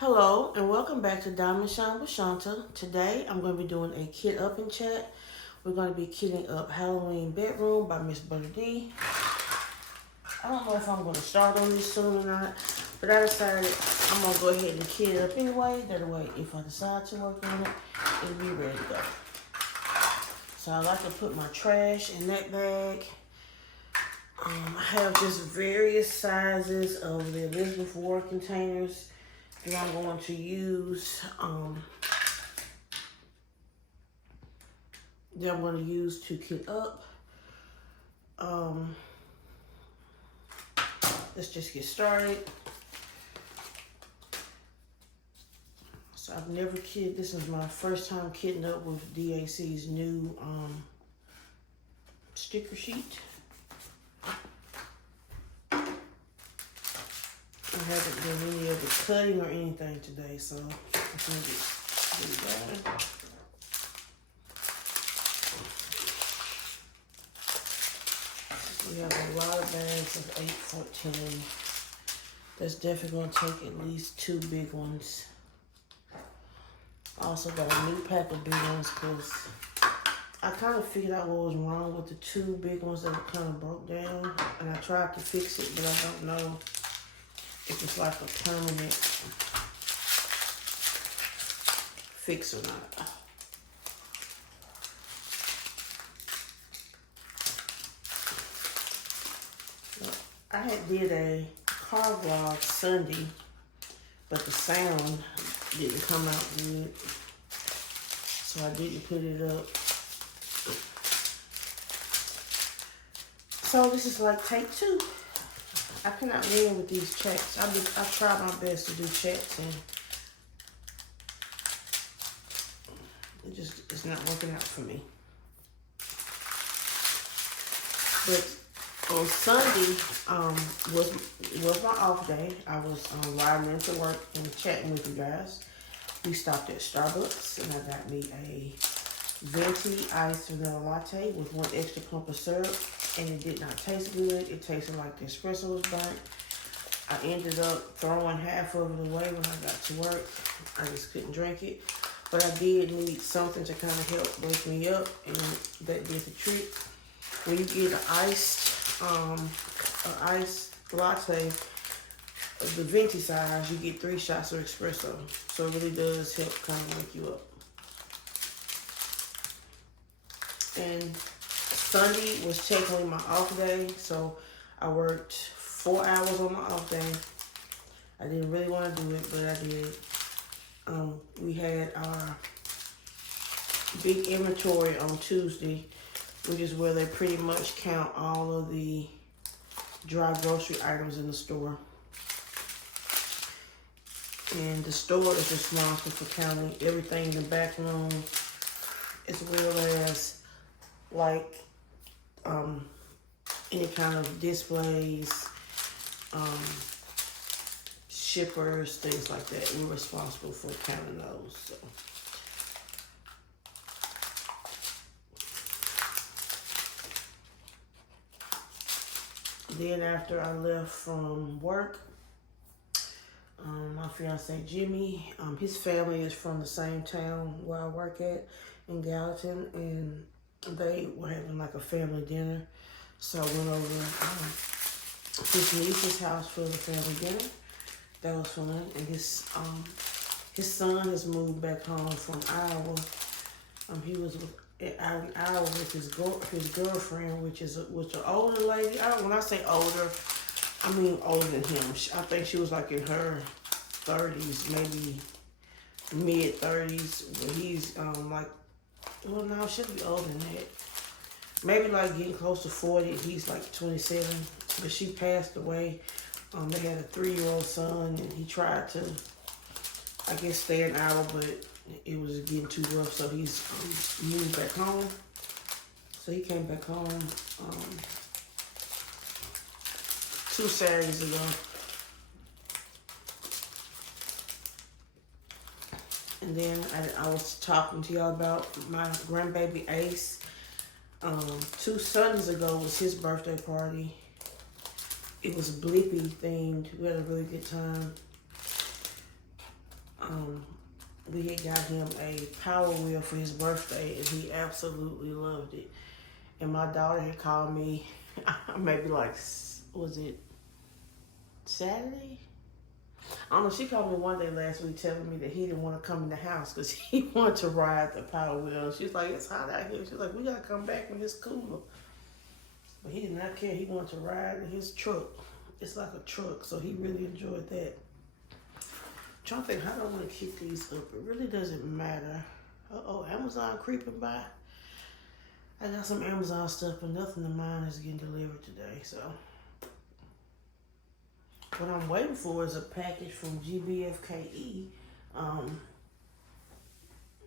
Hello and welcome back to Diamond Shine with Shanta. Today I'm going to be doing a kit up and chat. We're going to be kitting up Halloween Bedroom by Miss Butter D. I don't know if I'm going to start on this soon or not, but I decided I'm going to go ahead and kit it up anyway. That way if I decide to work on it, it'll be ready to go. So I like to put my trash in that bag. I have just various sizes of the Elizabeth Ward containers that I'm going to use. That I'm going to use to kit up. Let's just get started. So I've never kitted. This is my first time kitting up with DAC's new sticker sheet. I haven't done any of the cutting or anything today, so I'm going to get it going. We have a lot of bags of 814. That's definitely going to take at least 2 big ones. I also got a new pack of big ones because I kind of figured out what was wrong with the 2 big ones that were kind of broke down. And I tried to fix it, but I don't know if it's like a permanent fix or not. I had did a car vlog Sunday, but the sound didn't come out good, so I didn't put it up. So this is like take 2. I cannot win with these chats. I try my best to do chats and it's not working out for me. But on Sunday was my off day. I was riding into work and chatting with you guys. We stopped at Starbucks and I got me a venti iced vanilla latte with 1 extra pump of syrup, and it did not taste good. It tasted like the espresso was burnt. I ended up throwing half of it away when I got to work. I just couldn't drink it, but I did need something to kind of help wake me up, and that did the trick. When you get an iced latte of the venti size, you get 3 shots of espresso. So it really does help kind of wake you up. And Sunday was technically my off day, so I worked 4 hours on my off day. I didn't really want to do it, but I did. We had our big inventory on Tuesday, which is where they pretty much count all of the dry grocery items in the store. And the store is responsible for counting everything in the back room, as well as like any kind of displays, shippers, things like that. We're responsible for counting those. So. Then after I left from work, my fiance Jimmy, his family is from the same town where I work at in Gallatin, and they were having like a family dinner. So I went over his niece's house for the family dinner. That was fun. And his son has moved back home from Iowa. He was out in Iowa with his girlfriend, which is an older lady. When I say older, I mean older than him. I think she was like in her 30s, maybe mid 30s. But he's well, no, she'll be older than that. Maybe like getting close to 40. He's like 27, but she passed away. They had a 3-year-old son, and he tried to, I guess, stay in Iowa, but it was getting too rough, so he's moved back home. So he came back home 2 Saturdays ago. And then I was talking to y'all about my grandbaby Ace. 2 Sundays ago was his birthday party. It was Blippi themed. We had a really good time. Um, we had got him a Power Wheel for his birthday, and he absolutely loved it. And my daughter had called me, maybe like, was it Saturday? I don't know. She called me one day last week telling me that he didn't want to come in the house because he wanted to ride the Power Wheel. She's like, it's hot out here. She's like, we got to come back when it's cooler. But he did not care. He wanted to ride in his truck. It's like a truck, so he really enjoyed that. I'm trying to think, how do I want to keep these up? It really doesn't matter. Uh-oh, Amazon creeping by. I got some Amazon stuff, but nothing of mine is getting delivered today, so. What I'm waiting for is a package from GBFKE.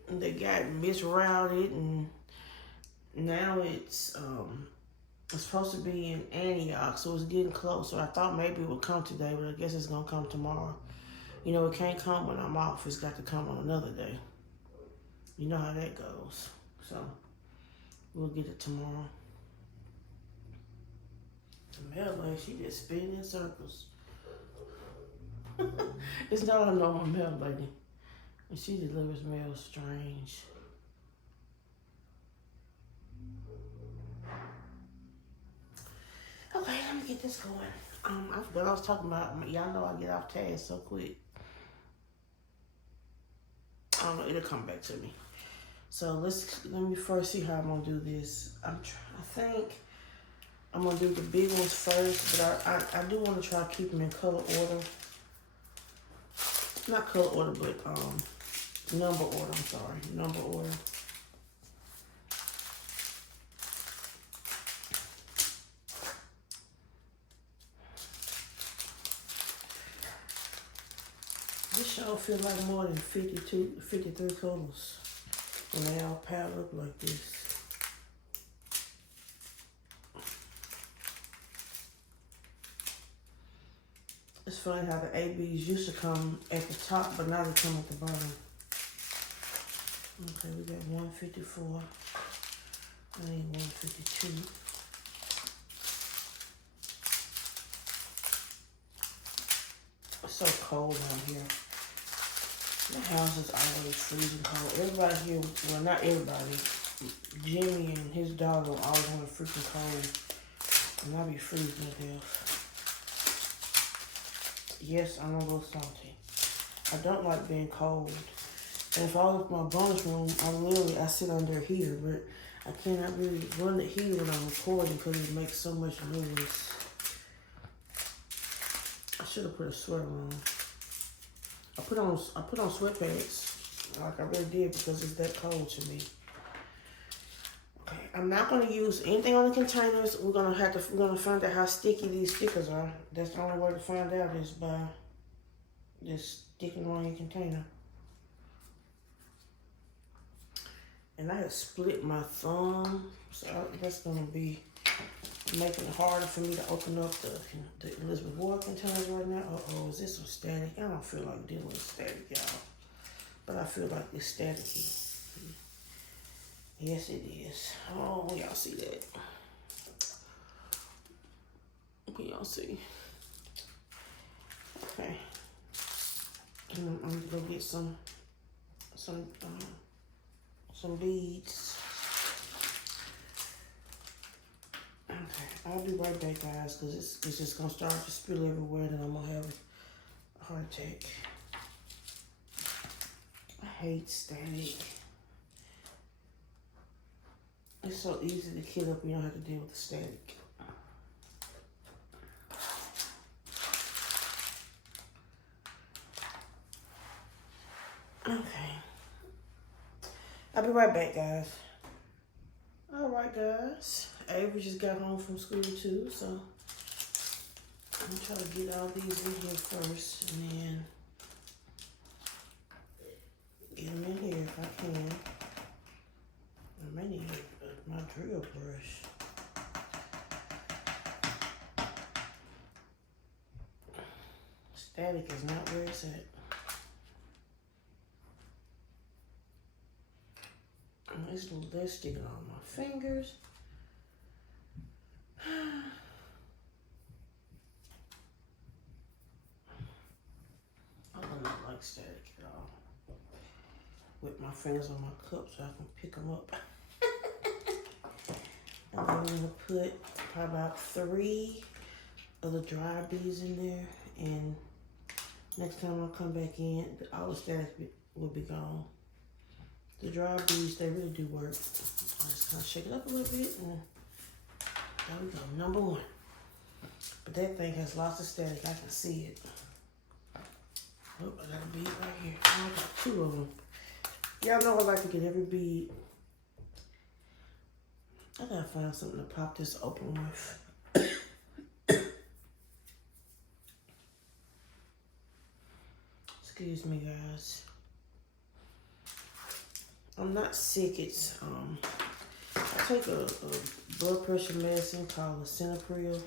They got misrouted, and now it's supposed to be in Antioch, so it's getting closer. I thought maybe it would come today, but I guess it's gonna come tomorrow. You know, it can't come when I'm off. It's got to come on another day. You know how that goes. So we'll get it tomorrow. The mail lady, she just spinning in circles. It's not a normal mail lady. And she delivers mail strange. Okay, let me get this going. I forgot what I was talking about. Y'all know I get off task so quick. I don't know, it'll come back to me. So let me first see how I'm gonna do this. I think I'm gonna do the big ones first, but I do want to try to keep them in color order. Not color order, but number order. I'm sorry, number order. This show feels like more than 53 colors. And they all piled up like this. It's funny how the ABs used to come at the top, but now they come at the bottom. Okay, we got 154. I need 152. It's so cold out here. The house is always freezing cold. Everybody here, well, not everybody. Jimmy and his dog are always on the freaking cold. And I be freezing to death. Yes, I'm a little salty. I don't like being cold. And if I was in my bonus room, I sit under a heater, but I cannot really run the heater when I'm recording because it makes so much noise. I should have put a sweater on. I put on sweatpants like I really did because it's that cold to me. Okay, I'm not gonna use anything on the containers. We're gonna find out how sticky these stickers are. That's the only way to find out is by just sticking on your container. And I have split my thumb, so that's gonna be making it harder for me to open up the Elizabeth Ward containers right now. Uh-oh, is this some static? I don't feel like dealing with static, y'all. But I feel like it's staticky. Yes, it is. Oh, y'all see that? Can y'all see? Okay. I'm gonna go get some beads. Okay, I'll be right back, guys, because it's just gonna start to spill everywhere, and I'm gonna have a heart attack. I hate static. It's so easy to kill up, you don't have to deal with the static. Okay. I'll be right back, guys. Alright, guys. Avery just got home from school too, so I'm gonna try to get all these in here first and then get them in here if I can. I may need my drill brush. Static is not where it's at. This little dust sticking on my fingers. I do not like static at all. with my fingers on my cup so I can pick them up. And then I'm gonna put probably about 3 of the dry bees in there, and next time I come back in, all the static will be gone. The dry bees, they really do work. Just kind of shake it up a little bit, and there we go, number 1. But that thing has lots of static, I can see it. Oh, I got a bead right here. I got 2 of them. Y'all know I like to get every bead. I gotta find something to pop this open with. Excuse me, guys. I'm not sick. It's I take a blood pressure medicine called Lisinopril,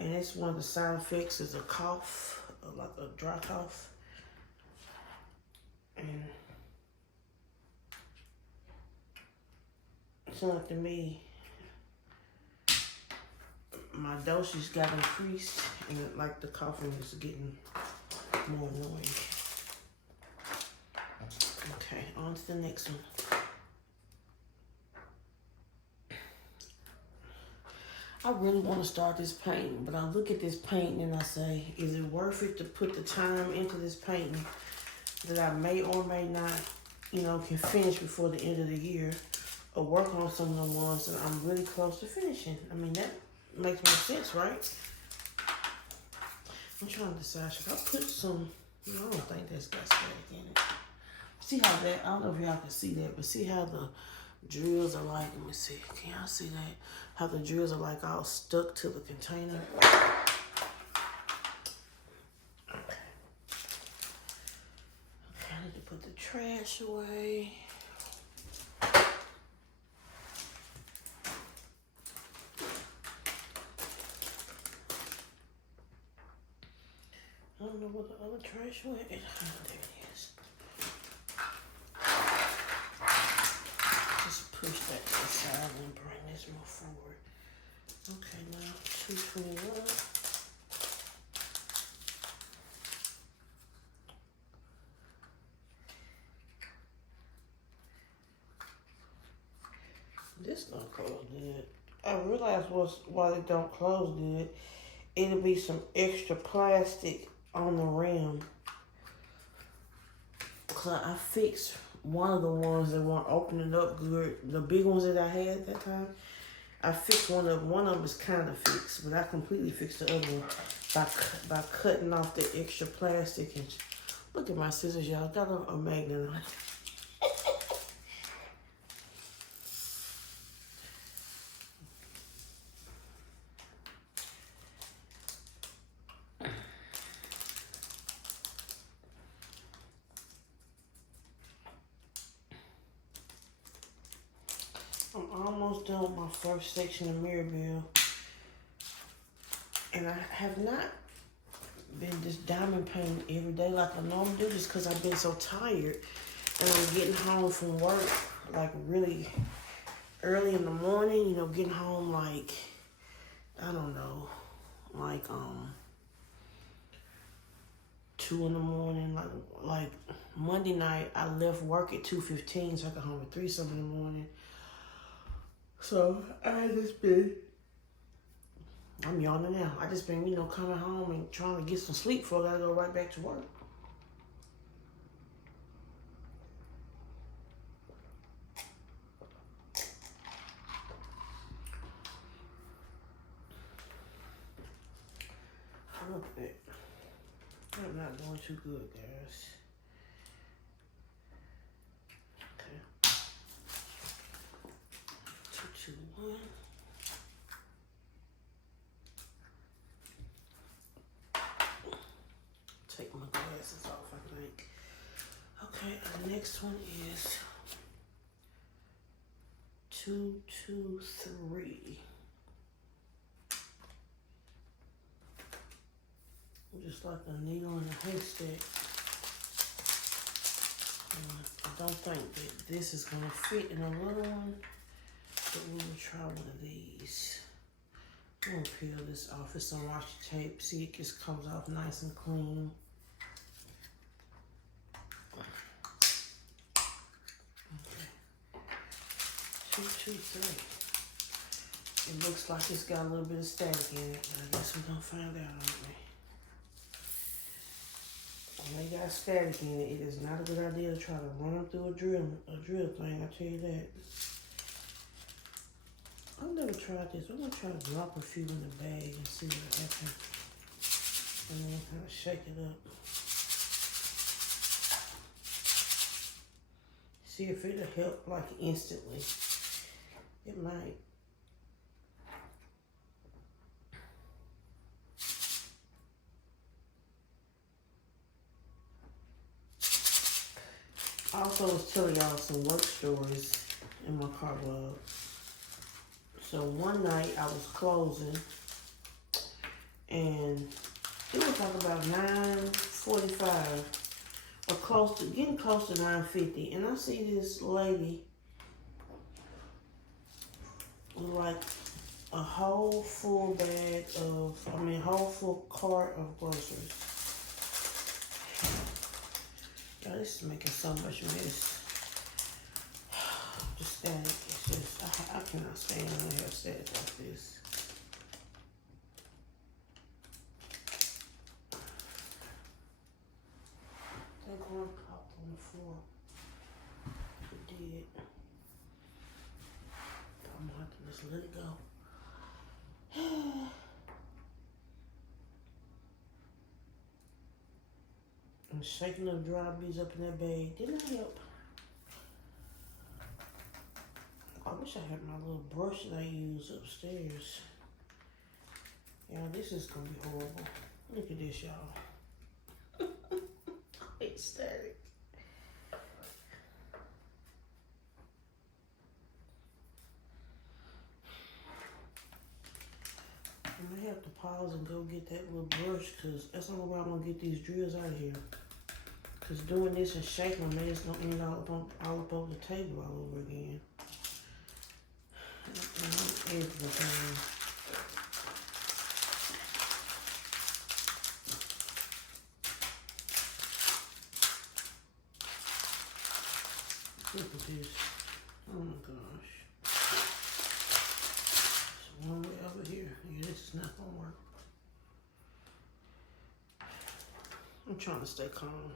and it's one of the side effects is a cough, like a dry cough. And it sounds like to me, my dosage got increased, and like the coughing is getting more annoying. Okay, on to the next one. I really want to start this painting, but I look at this painting and I say, is it worth it to put the time into this painting that I may or may not, can finish before the end of the year, or work on some of the ones that I'm really close to finishing? I mean, that makes more sense, right? I'm trying to decide, should I put some, I don't think that's got static in it. See how that, I don't know if y'all can see that, but see how the drills are like, let me see, can y'all see that? How the drills are like all stuck to the container. Okay, I need to put the trash away. I don't know where the other trash went. Oh, there it is. Just push that to the side and bring this more forward. Okay, now 221. This don't close good. I realized why they don't close good. It'll be some extra plastic on the rim. So I fixed one of the ones that weren't opening up good. The big ones that I had at that time. I fixed one of them. One of them is kind of fixed, but I completely fixed the other one by cutting off the extra plastic. And look at my scissors, y'all. Got a magnet on it. I'm almost done with my first section of Mirabelle. And I have not been just diamond painting every day like I normally do, just because I've been so tired. And I'm getting home from work like really early in the morning, getting home like, I don't know, like 2 in the morning. Like Monday night, I left work at 2:15, so I got home at 3-something in the morning. So I just been, I'm yawning now. I just been, coming home and trying to get some sleep before I gotta go right back to work. Look at it. I'm not doing too good, guys. Okay. 2, 2, 1. Take my glasses off, I think. Okay, the next one is 2, 2, 3. Just like a needle in a haystack. I don't think that this is gonna fit in a little one, but we will try one of these. I'm gonna peel this off with some washi tape. See, it just comes off nice and clean. 223. It looks like it's got a little bit of static in it, but I guess we're gonna find out, aren't we? When they got static in it, it is not a good idea to try to run them through a drill thing, I tell you that. I've never tried this. I'm gonna try to drop a few in the bag and see what happens. And then kind of shake it up. See if it'll help like instantly. It might. I also was telling y'all some work stories in my car vlog. So one night I was closing and it was like about 9:45 or getting close to 9:50, and I see this lady with like a whole full cart of groceries. God, this is making so much mess. The static, it's just, I cannot stand when they have static like this. That one popped on the floor. It did. I'm gonna have to just let it go. I'm shaking the dry bees up in that bag. Didn't help. I wish I had my little brush that I use upstairs. Yeah, this is gonna be horrible. Look at this, y'all. It's static. I may have to pause and go get that little brush, because that's the only way I'm gonna get these drills out of here. Because doing this and shaking them, it's gonna end all up over the table all over again. Everything. Look at this. Oh my gosh. There's one way over here. Yeah, this is not gonna work. I'm trying to stay calm.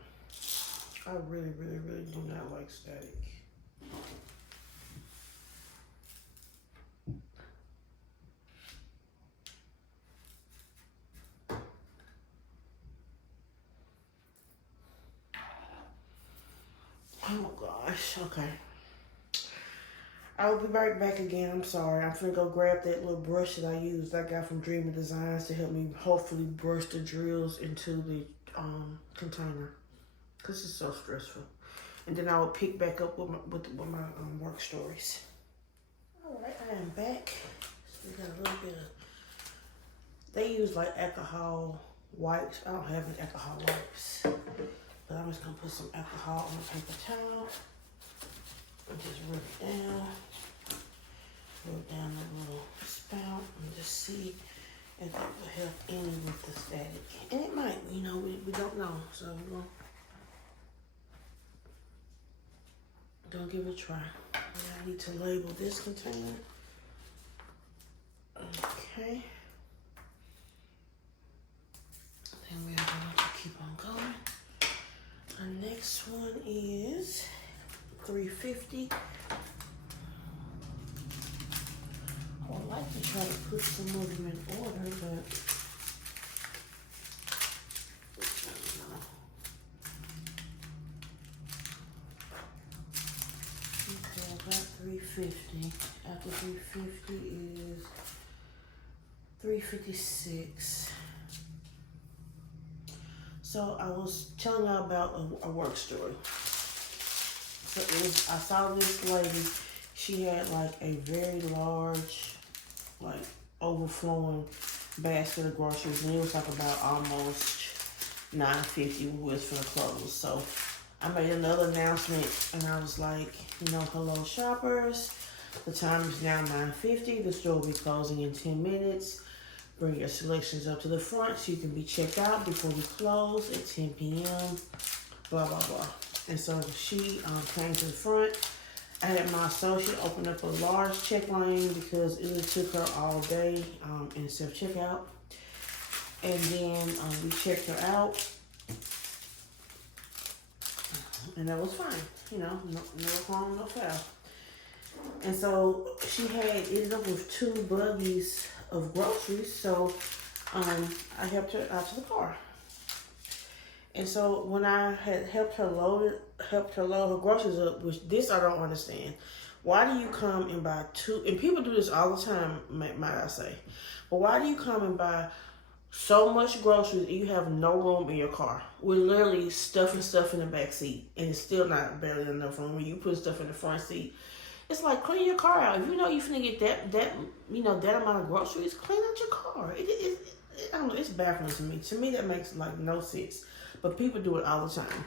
I really, really, really do not like static. Oh gosh, okay. I will be right back again. I'm sorry. I'm finna go grab that little brush that I used I got from Dreamer Designs to help me hopefully brush the drills into the container. Cause it's so stressful. And then I will pick back up with my work stories. All right, I am back. So we got a little bit of. They use like alcohol wipes. I don't have any alcohol wipes. But I'm just gonna put some alcohol on a paper towel and just rub it down. Rub down the little spout and just see if that will help any with the static. And it might, you know, we don't know. So we're gonna give it a try. I need to label this container. Okay. Then we are going to keep on going. Our next one is 350. I would like to try to put some of them in order, but I don't know. Okay, I got 350. After 350 is 356. So I was telling y'all about a work story. So I saw this lady, she had like a very large, like overflowing basket of groceries, and it was like about almost 9:50 when we was finna close. So I made another announcement and I was like, you know, hello shoppers, the time is now 9:50, the store will be closing in 10 minutes. Bring your selections up to the front so you can be checked out before we close at 10 p.m. Blah, blah, blah. And so she came to the front I had my associate open up a large check lane because it took her all day in self-checkout. And then we checked her out, and that was fine. You know, no harm, no foul. And so she had ended up with 2 buggies of groceries. So I helped her out to the car. And so when I had helped her load her groceries up, which this I don't understand. Why do you come and buy 2? And people do this all the time, might I say. But why do you come and buy so much groceries and you have no room in your car? We're literally stuffing stuff in the back seat, and it's still not barely enough room. When you put stuff in the front seat, it's like, clean your car out. If you know you're finna get that amount of groceries, clean out your car. I don't know, it's baffling to me. To me, that makes like no sense. But people do it all the time.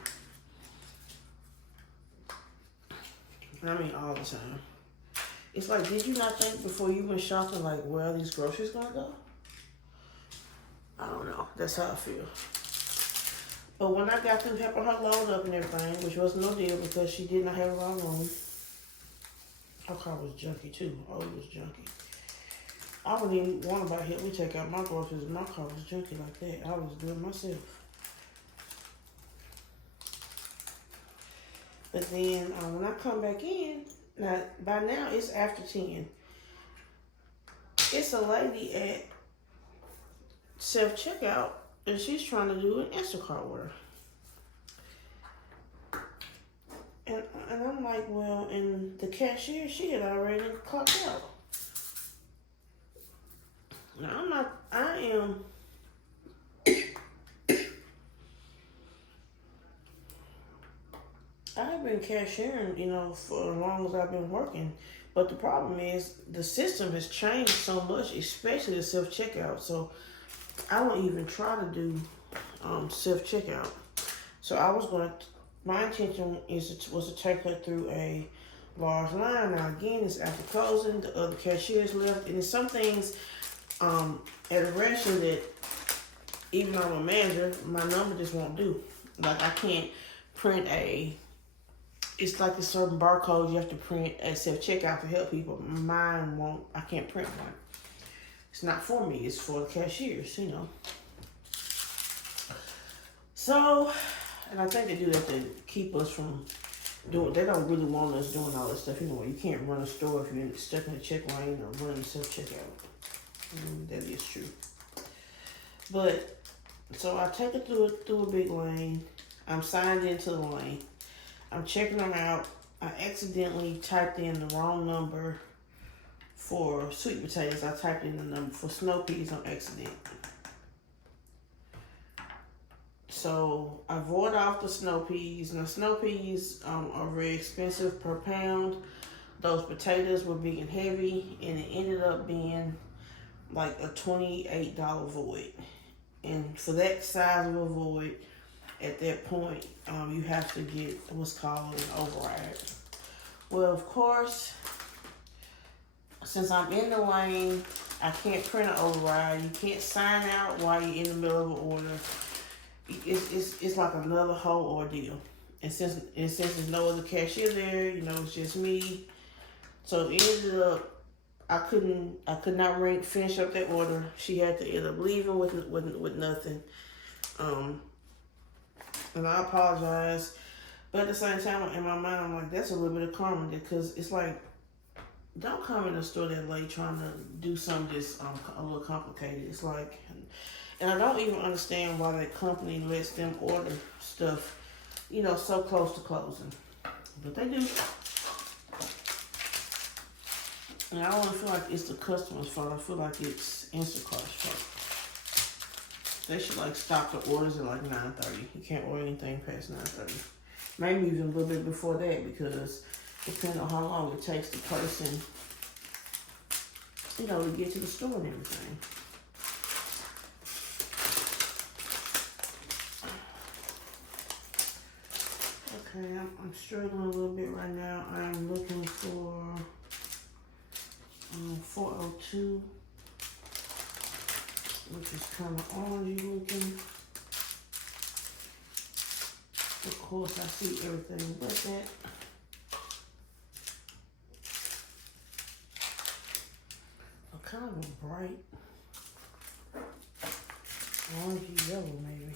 I mean, all the time. It's like, did you not think before you went shopping, like, where are these groceries gonna go? I don't know. That's how I feel. But when I got through helping her load up and everything, which was no deal because she did not have a lot of room. Her car was junky too. Oh, it was junky. I wouldn't even want to help me take out my groceries if my car was junky like that. I was doing it myself. But then when I come back in, now by now it's after 10. It's a lady at self-checkout, and she's trying to do an Instacart order. And I'm like, well, and the cashier, she had already clocked out. Now I am I've been cashiering, for as long as I've been working. But the problem is the system has changed so much, especially the self-checkout. So I don't even try to do self-checkout. So my intention was to take her through a large line. Now again, it's after closing, the other cashiers left. And there's some things at a register that even though I'm a manager, my number just won't do. Like I can't print it's like a certain barcode you have to print at self-checkout to help people. Mine won't, I can't print one. It's not for me, it's for the cashiers, So, and I think they do that to keep us from they don't really want us doing all this stuff anyway. You can't run a store if you're stuck in a check lane or running self-checkout. That is true. But, so I take it through a big lane. I'm signed into the lane. I'm checking them out. I accidentally typed in the wrong number for sweet potatoes. I typed in the number for snow peas on accident. So I void off the snow peas. Now snow peas are very expensive per pound. Those potatoes were big and heavy, and it ended up being like a $28 void. And for that size of a void, at that point, you have to get what's called an override. Well, of course, since I'm in the lane, I can't print an override. You can't sign out while you're in the middle of an order. It's like another whole ordeal. And since there's no other cashier there, it's just me. So it ended up, I could not finish up that order. She had to end up leaving with nothing. And I apologize. But at the same time, in my mind, I'm like, that's a little bit of karma, because it's like, don't come in a store that late trying to do something just a little complicated. It's like, and I don't even understand why that company lets them order stuff, so close to closing. But they do. And I don't feel like it's the customer's fault. I feel like it's Instacart's fault. They should stop the orders at 9:30. You can't order anything past 9:30. Maybe even a little bit before that, because depending on how long it takes the person, to get to the store and everything. Okay, I'm struggling a little bit right now. I'm looking for 402. Which is kind of orangey looking. Of course, I see everything but that. kind of a bright orangey yellow, maybe.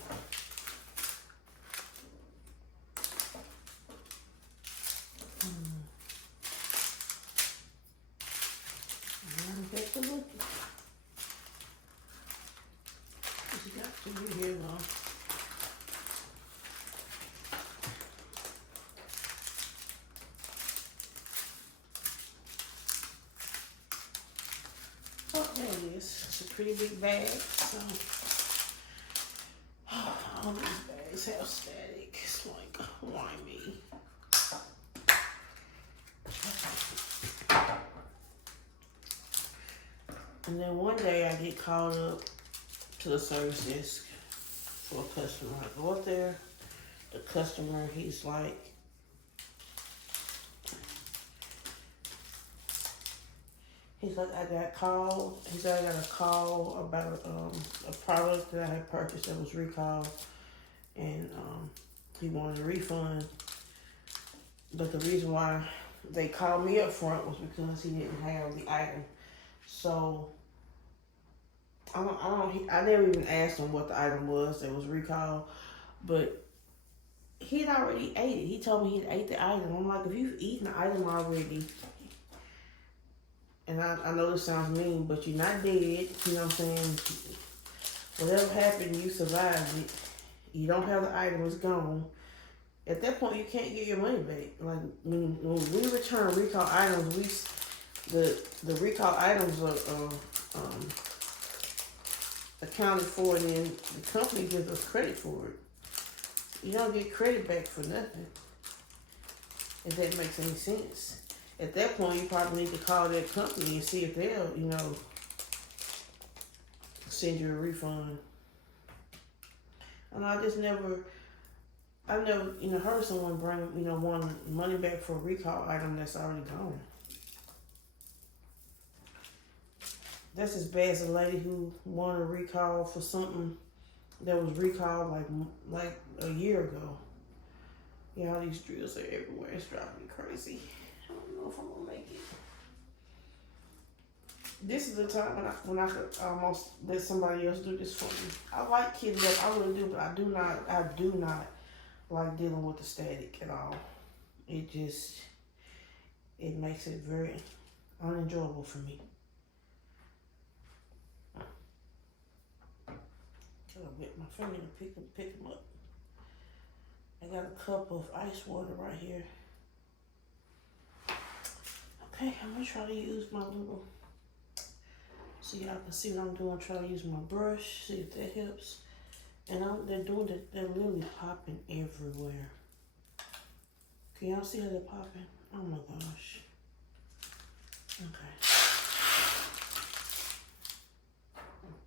Take a look. It's got to be here though. Oh, there it is. It's a pretty big bag. So all these bags have static. It's like, why me? And then one day I get called up to the service desk for a customer. I go up there, the customer, he's like, I got called. He said I got a call about a product that I had purchased that was recalled, and he wanted a refund. But the reason why they called me up front was because he didn't have the item. So I never even asked him what the item was that was recalled, but he had already ate it. He told me he'd ate the item. I'm like, if you've eaten the item already, and I know this sounds mean, but you're not dead, you know what I'm saying? Whatever happened, you survived it. You don't have the item, it's gone. At that point, you can't get your money back. Like, when we return recall items, the recall items are accounted for, and then the company gives us credit for it. You don't get credit back for nothing, if that makes any sense. At that point, you probably need to call that company and see if they'll, send you a refund. And I've never, heard someone bring, want money back for a recall item that's already gone. That's as bad as a lady who wanted a recall for something that was recalled like a year ago. Yeah, all these drills are everywhere. It's driving me crazy. I don't know if I'm gonna make it. This is the time when I could almost let somebody else do this for me. I like kidding up, I really do, but I do not like dealing with the static at all. It makes it very unenjoyable for me. I'll get my finger to pick them up. I got a cup of ice water right here. Okay, I'm gonna try to use my little, so y'all can see what I'm doing. Try to use my brush, see if that helps. And they're literally popping everywhere. Can y'all see how they're popping? Oh my gosh. Okay.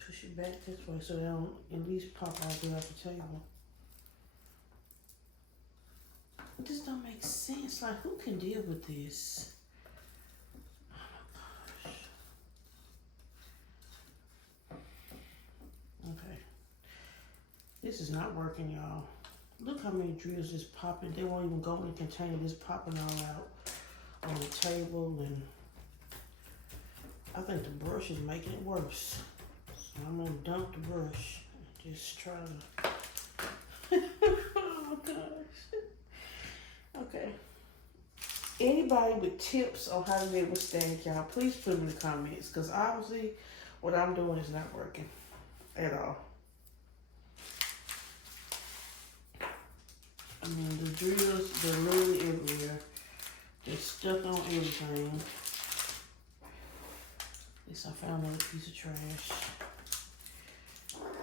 Push it back this way so they don't at least pop all the way off the table. It just don't make sense. Like, who can deal with this? Oh my gosh. Okay. This is not working, y'all. Look how many drills just popping. They won't even go in the container. Just popping all out on the table. And I think the brush is making it worse. So I'm gonna dump the brush. Just try to. Oh my gosh. Okay. Anybody with tips on how to deal with static, y'all, please put them in the comments. Because obviously, what I'm doing is not working at all. I mean, the drills, they're literally everywhere. They're stuck on everything. At least I found another piece of trash.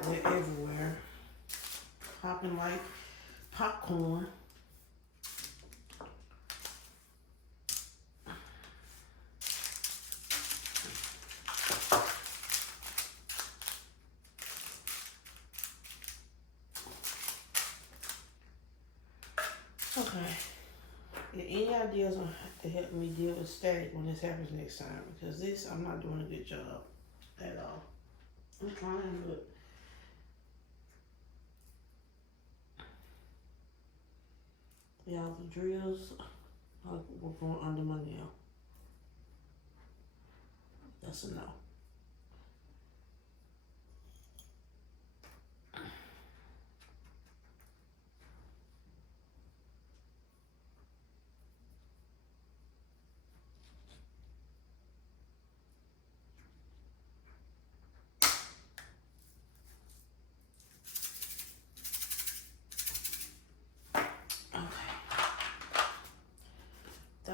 They're everywhere. Popping like popcorn. Okay. Any ideas on how to help me deal with static when this happens next time? Because this, I'm not doing a good job at all. I'm trying, but y'all, the drills were going under my nail. That's a no.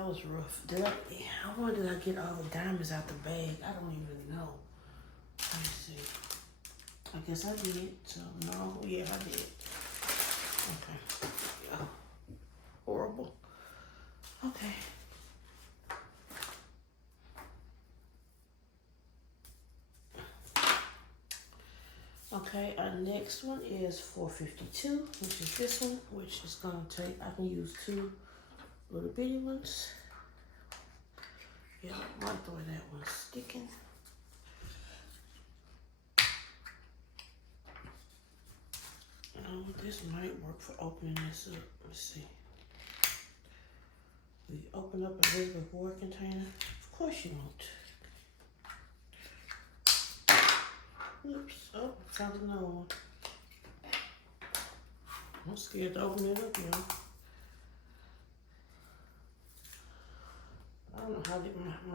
that was rough. I wonder did I get all the diamonds out the bag? I don't even know. Let me see. I guess I did. So no, yeah, I did. Okay. Yeah. Horrible. Okay. Okay, our next one is 452, which is this one, which is gonna take, I can use 2 little bitty ones. Yeah, I like the way that one's sticking. This might work for opening this up. Let's see. We open up a Elizabeth Ward container. Of course you won't. Oops. Oh, found another one. I'm scared to open it up, y'all. I don't know how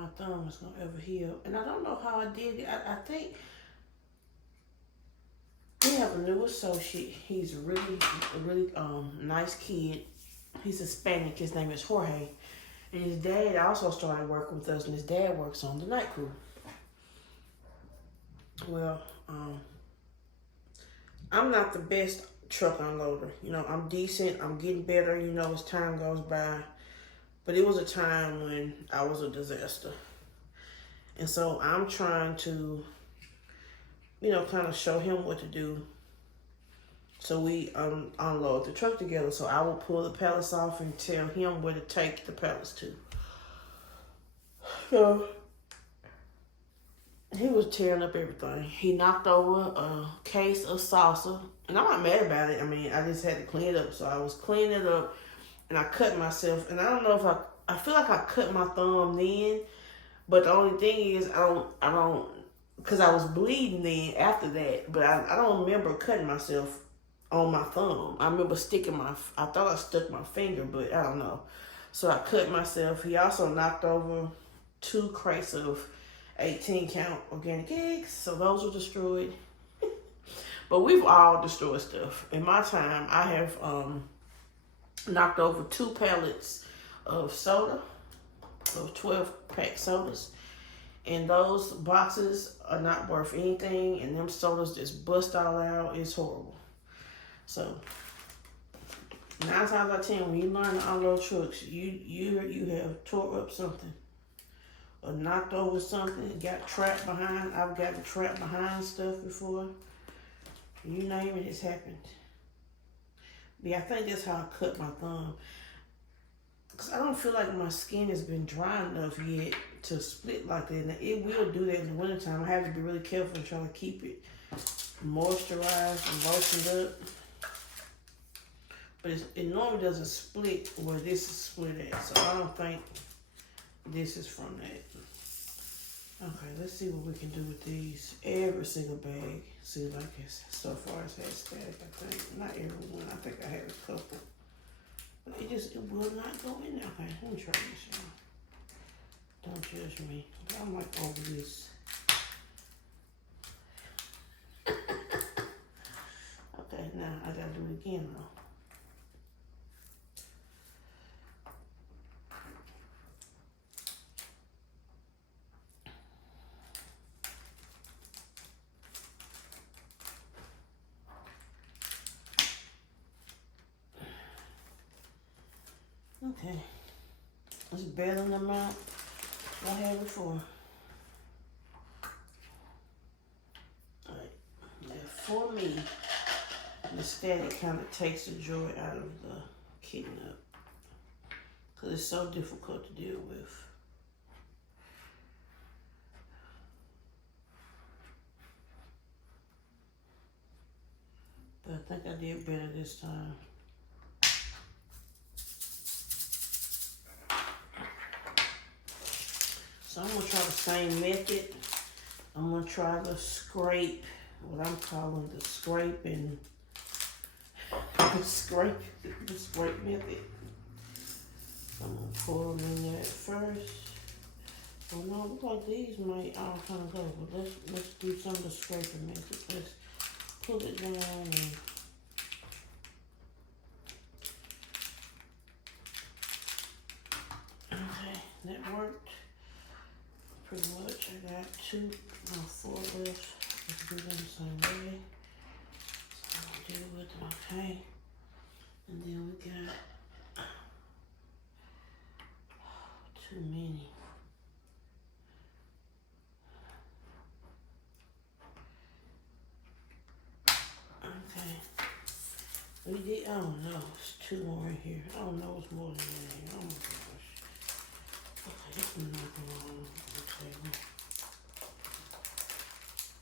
my thumb is gonna ever heal, and I don't know how I did it. I think we have a new associate. He's a really nice kid. He's Hispanic. His name is Jorge, and his dad also started working with us. And his dad works on the night crew. Well, I'm not the best truck unloader. You know, I'm decent. I'm getting better. You know, as time goes by. But it was a time when I was a disaster. And so I'm trying to, you know, kind of show him what to do. So we unload the truck together. So I will pull the pallets off and tell him where to take the pallets to. So he was tearing up everything. He knocked over a case of salsa. And I'm not mad about it. I mean, I just had to clean it up. So I was cleaning it up. And I cut myself, and I don't know if I feel like I cut my thumb then, but the only thing is I don't, because I was bleeding then after that, but I don't remember cutting myself on my thumb. I remember I thought I stuck my finger, but I don't know. So I cut myself. He also knocked over 2 crates of 18 count organic eggs, so those were destroyed. But we've all destroyed stuff. In my time, I have, knocked over 2 pallets of soda, of 12-pack sodas. And those boxes are not worth anything. And them sodas just bust all out. It's horrible. So, 9 times out of 10, when you learn to unload trucks, you have tore up something. Or knocked over something, got trapped behind. I've gotten trapped behind stuff before. You name it, it's happened. Yeah, I think that's how I cut my thumb. Because I don't feel like my skin has been dry enough yet to split like that. And it will do that in the wintertime. I have to be really careful and try to keep it moisturized and lotioned up. But it normally doesn't split where this is split at. So I don't think this is from that. Okay, let's see what we can do with these. Every single bag. See, like it's, so far it's had static, I think. Not every one. I think I had a couple. But it will not go in there. Okay, let me try this, y'all. Don't judge me. I'm like over this. Okay, now I gotta do it again though. Okay, let's bail them out I had before. Alright, now for me, the static kind of takes the joy out of the kicking up because it's so difficult to deal with. But I think I did better this time. So I'm gonna try the same method. I'm gonna try the scrape, what I'm calling the scrape and the scrape method. So I'm gonna pour them in there at first. Well, no, it looks like these might all kind of go, but let's do some of the scraping method. Let's pull it down and okay. 4 left. Let's do them the same way. So I'm gonna deal with them, okay? And then we got too many. Okay. We did, I don't know, it's 2 more in here. I don't know what's more than that in here. Oh my gosh. Okay, this is not wrong. Okay.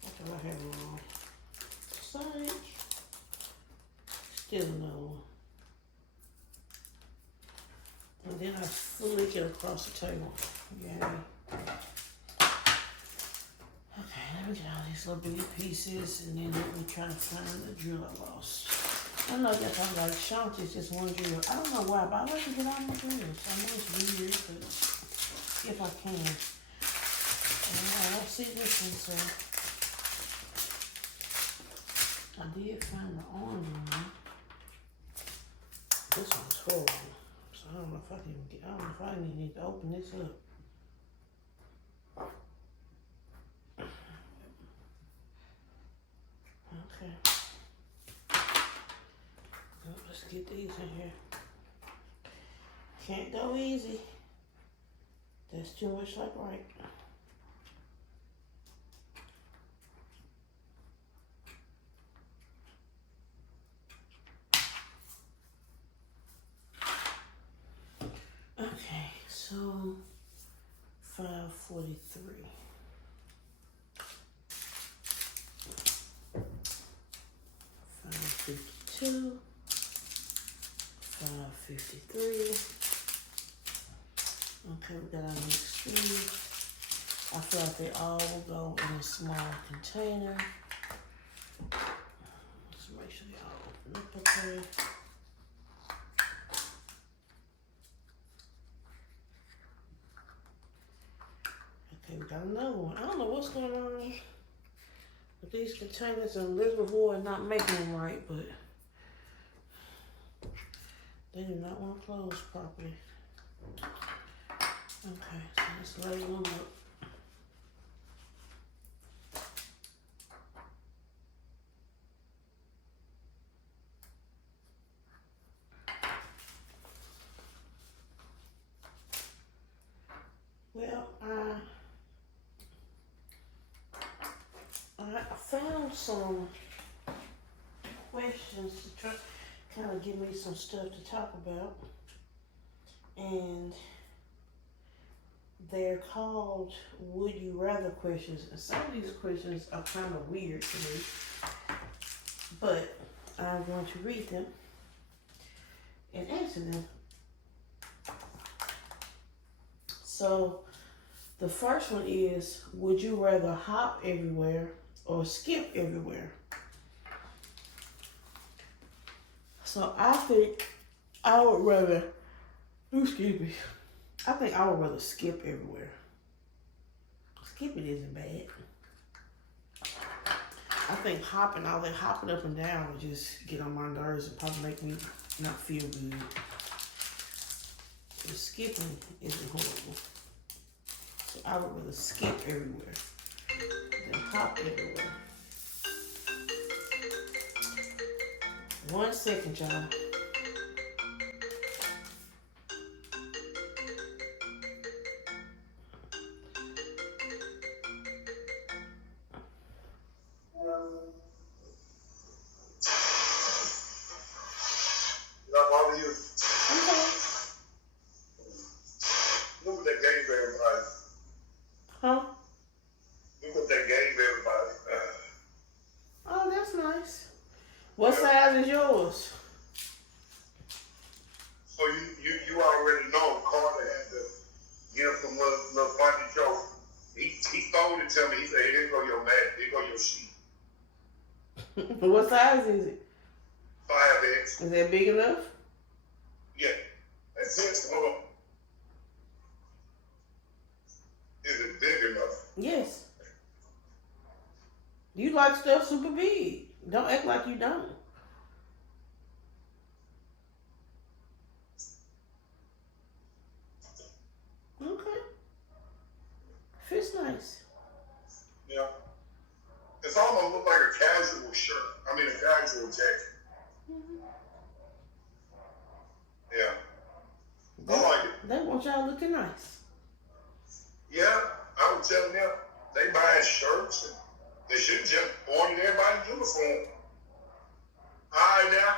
What do I have wrong? Psych. Still no. And then I flick it across the table. Yeah. Okay, let me get all these little bitty pieces and then let me try to find the drill I lost. I know that I'm like, Shanti's just one drill. I don't know why, but I like to get all my drills. I know it's weird, but if I can. And I don't see this one, so I did find the orange one. This one's horrible. So I don't know if I can get, I don't know if I need to open this up. Okay. Well, let's get these in here. Can't go easy. That's too much like right. Okay, so 543. 552. 553. Okay, we got our next 3. I feel like they all will go in a small container. Let's make sure they all open up okay. Okay, we got another one. I don't know what's going on with these containers, and Elizabeth Ward not making them right, but they do not want to close properly. Okay, so let's label them up. Well, I found some questions to try kind of give me some stuff to talk about, and they're called Would You Rather questions. And some of these questions are kind of weird to me, but I'm going to read them and answer them. So the first one is, would you rather hop everywhere or skip everywhere? So I think I would rather, excuse me, I think I would rather skip everywhere. Skipping isn't bad. I think hopping, all that hopping up and down would just get on my nerves and probably make me not feel good. The skipping isn't horrible. So I would rather skip everywhere than hop everywhere. 1 second, y'all. Huh? You put that game for everybody. Oh, that's nice. What size is yours? So you already know Carter had to get from little funny show. He told it to me. He said, "Here go your mat. Here go your sheet." What size is it? 5X. Is that big enough? Yeah. That's it. Hold on. Is it big enough? Yes. You like stuff super big. Don't act like you don't. Okay. Fits nice. It's almost look like a casual shirt. I mean, a casual jacket. Yeah, I like it. They want y'all looking nice. Yeah, I was telling them they buying shirts and they should just order everybody's uniform. All right now.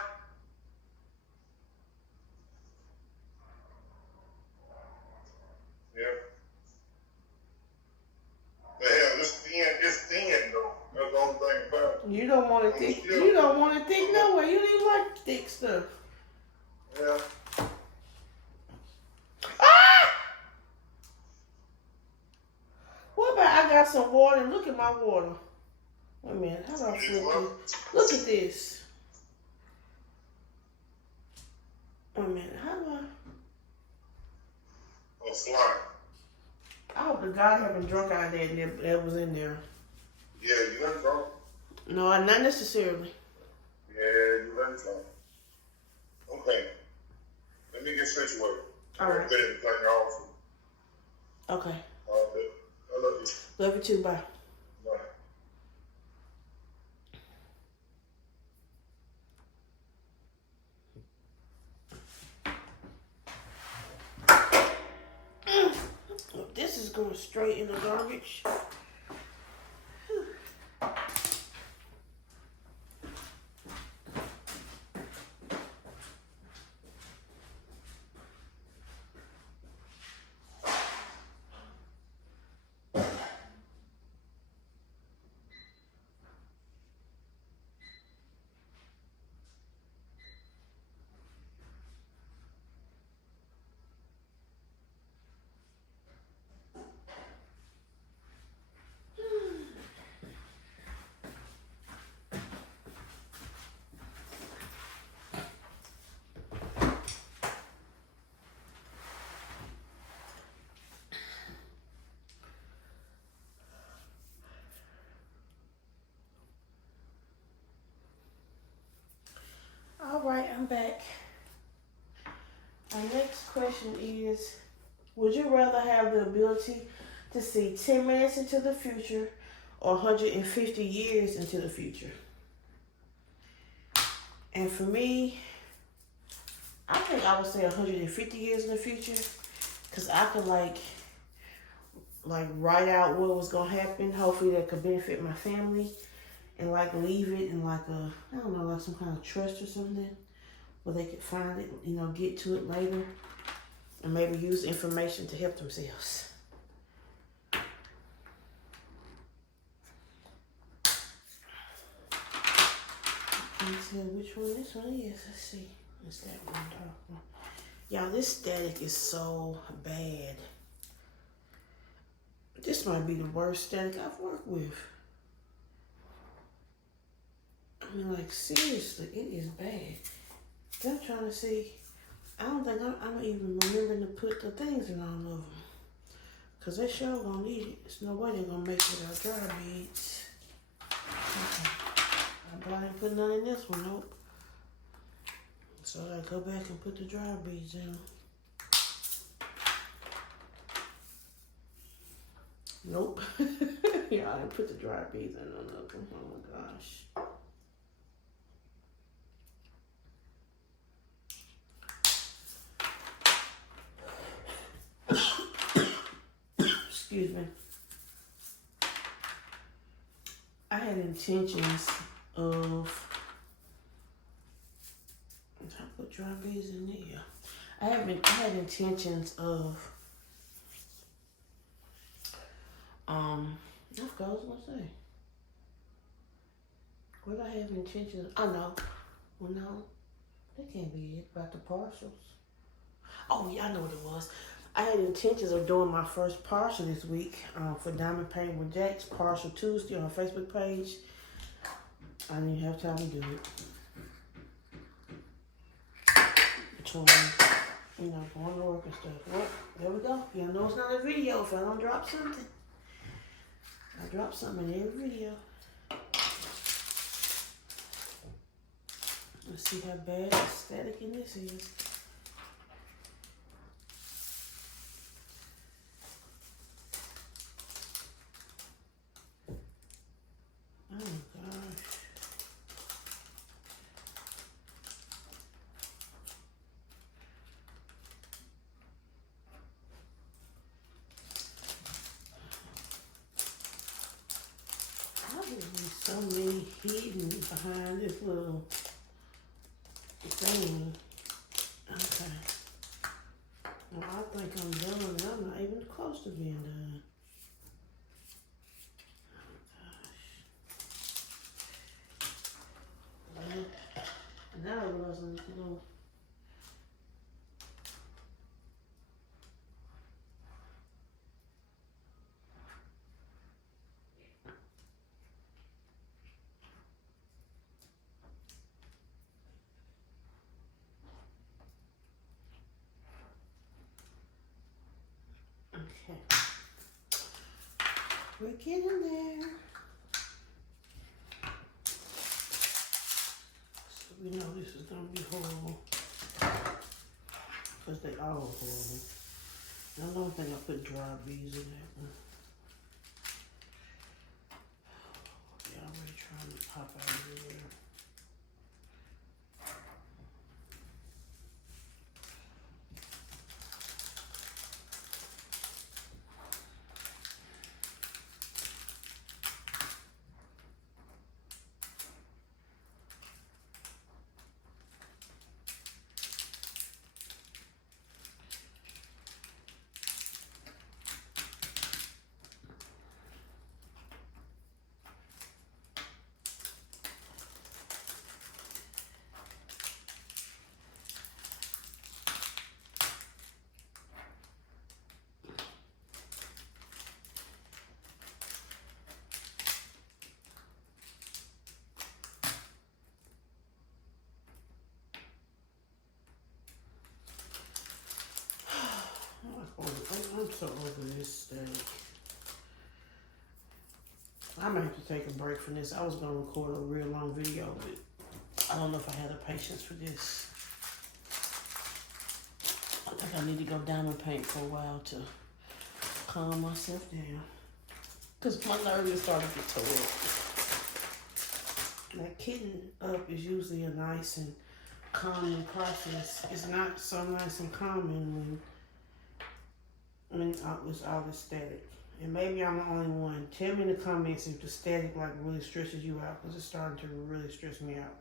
Yeah. But hell, it's thin though. That's the only thing about it. You don't want it thick. You don't want it thick no way. You don't even like thick stuff. Yeah. Ah! What about I got some water? Look at my water. Wait a minute. How do I flip this? Look at this. Wait a minute. How do I? A fly. I hope the guy haven't drunk out of that was in there. Yeah, you let it go. No, not necessarily. Yeah, you let it go. Okay. Let me get situated. All right. I'm ready to turn it off. Okay. I love you. Love you too. Bye. Bye. This is going straight in the garbage. All right, I'm back. Our next question is, would you rather have the ability to see 10 minutes into the future or 150 years into the future? And for me, I think I would say 150 years in the future, because I could like write out what was going to happen. Hopefully that could benefit my family. And like leave it in like a, I don't know, like some kind of trust or something where they could find it, get to it later and maybe use the information to help themselves. Can't tell which one this one is. Let's see. It's that one dark one. Y'all, this static is so bad. This might be the worst static I've worked with. I mean, like, seriously, it is bad. I'm trying to see. I don't think I'm even remembering to put the things in all of them. Because they sure gonna need it. There's no way they're gonna make it without dry beads. Okay. But I didn't put none in this one, nope. So I gotta go back and put the dry beads in. Nope. Yeah, I didn't put the dry beads in none of them. Oh my gosh. Excuse me. I had intentions of, I put dry beads in there. I had intentions of, I forgot what I was gonna say. What did I have intentions? Oh no. Well, no, that can't be it. About the partials. Oh yeah, I know what it was. I had intentions of doing my first partial this week for Diamond Paint with Jax, Partial Tuesday on her Facebook page. I didn't have time to do it. Between, going to work and stuff. Well, there we go. Y'all know it's not a video if I don't drop something. I drop something in every video. Let's see how bad the static in this is. I don't behind this little thing. Okay. Well, I think I'm done, and I'm not even close to being done. Oh gosh. Now it wasn't, you know. Okay. We're getting there. So we know this is gonna be horrible. Because they all horrible. I don't think I put dry bees in that one. Yeah, I'm already trying to pop out everywhere. I'm so over this steak. I might have to take a break from this. I was gonna record a real long video, but I don't know if I have the patience for this. I think I need to go down and paint for a while to calm myself down. Cause my nerves are starting to get tore up. That kitting up is usually a nice and calming process. It's not so nice and calming when it's all the static. And maybe I'm the only one. Tell me in the comments if the static like really stresses you out, because it's starting to really stress me out.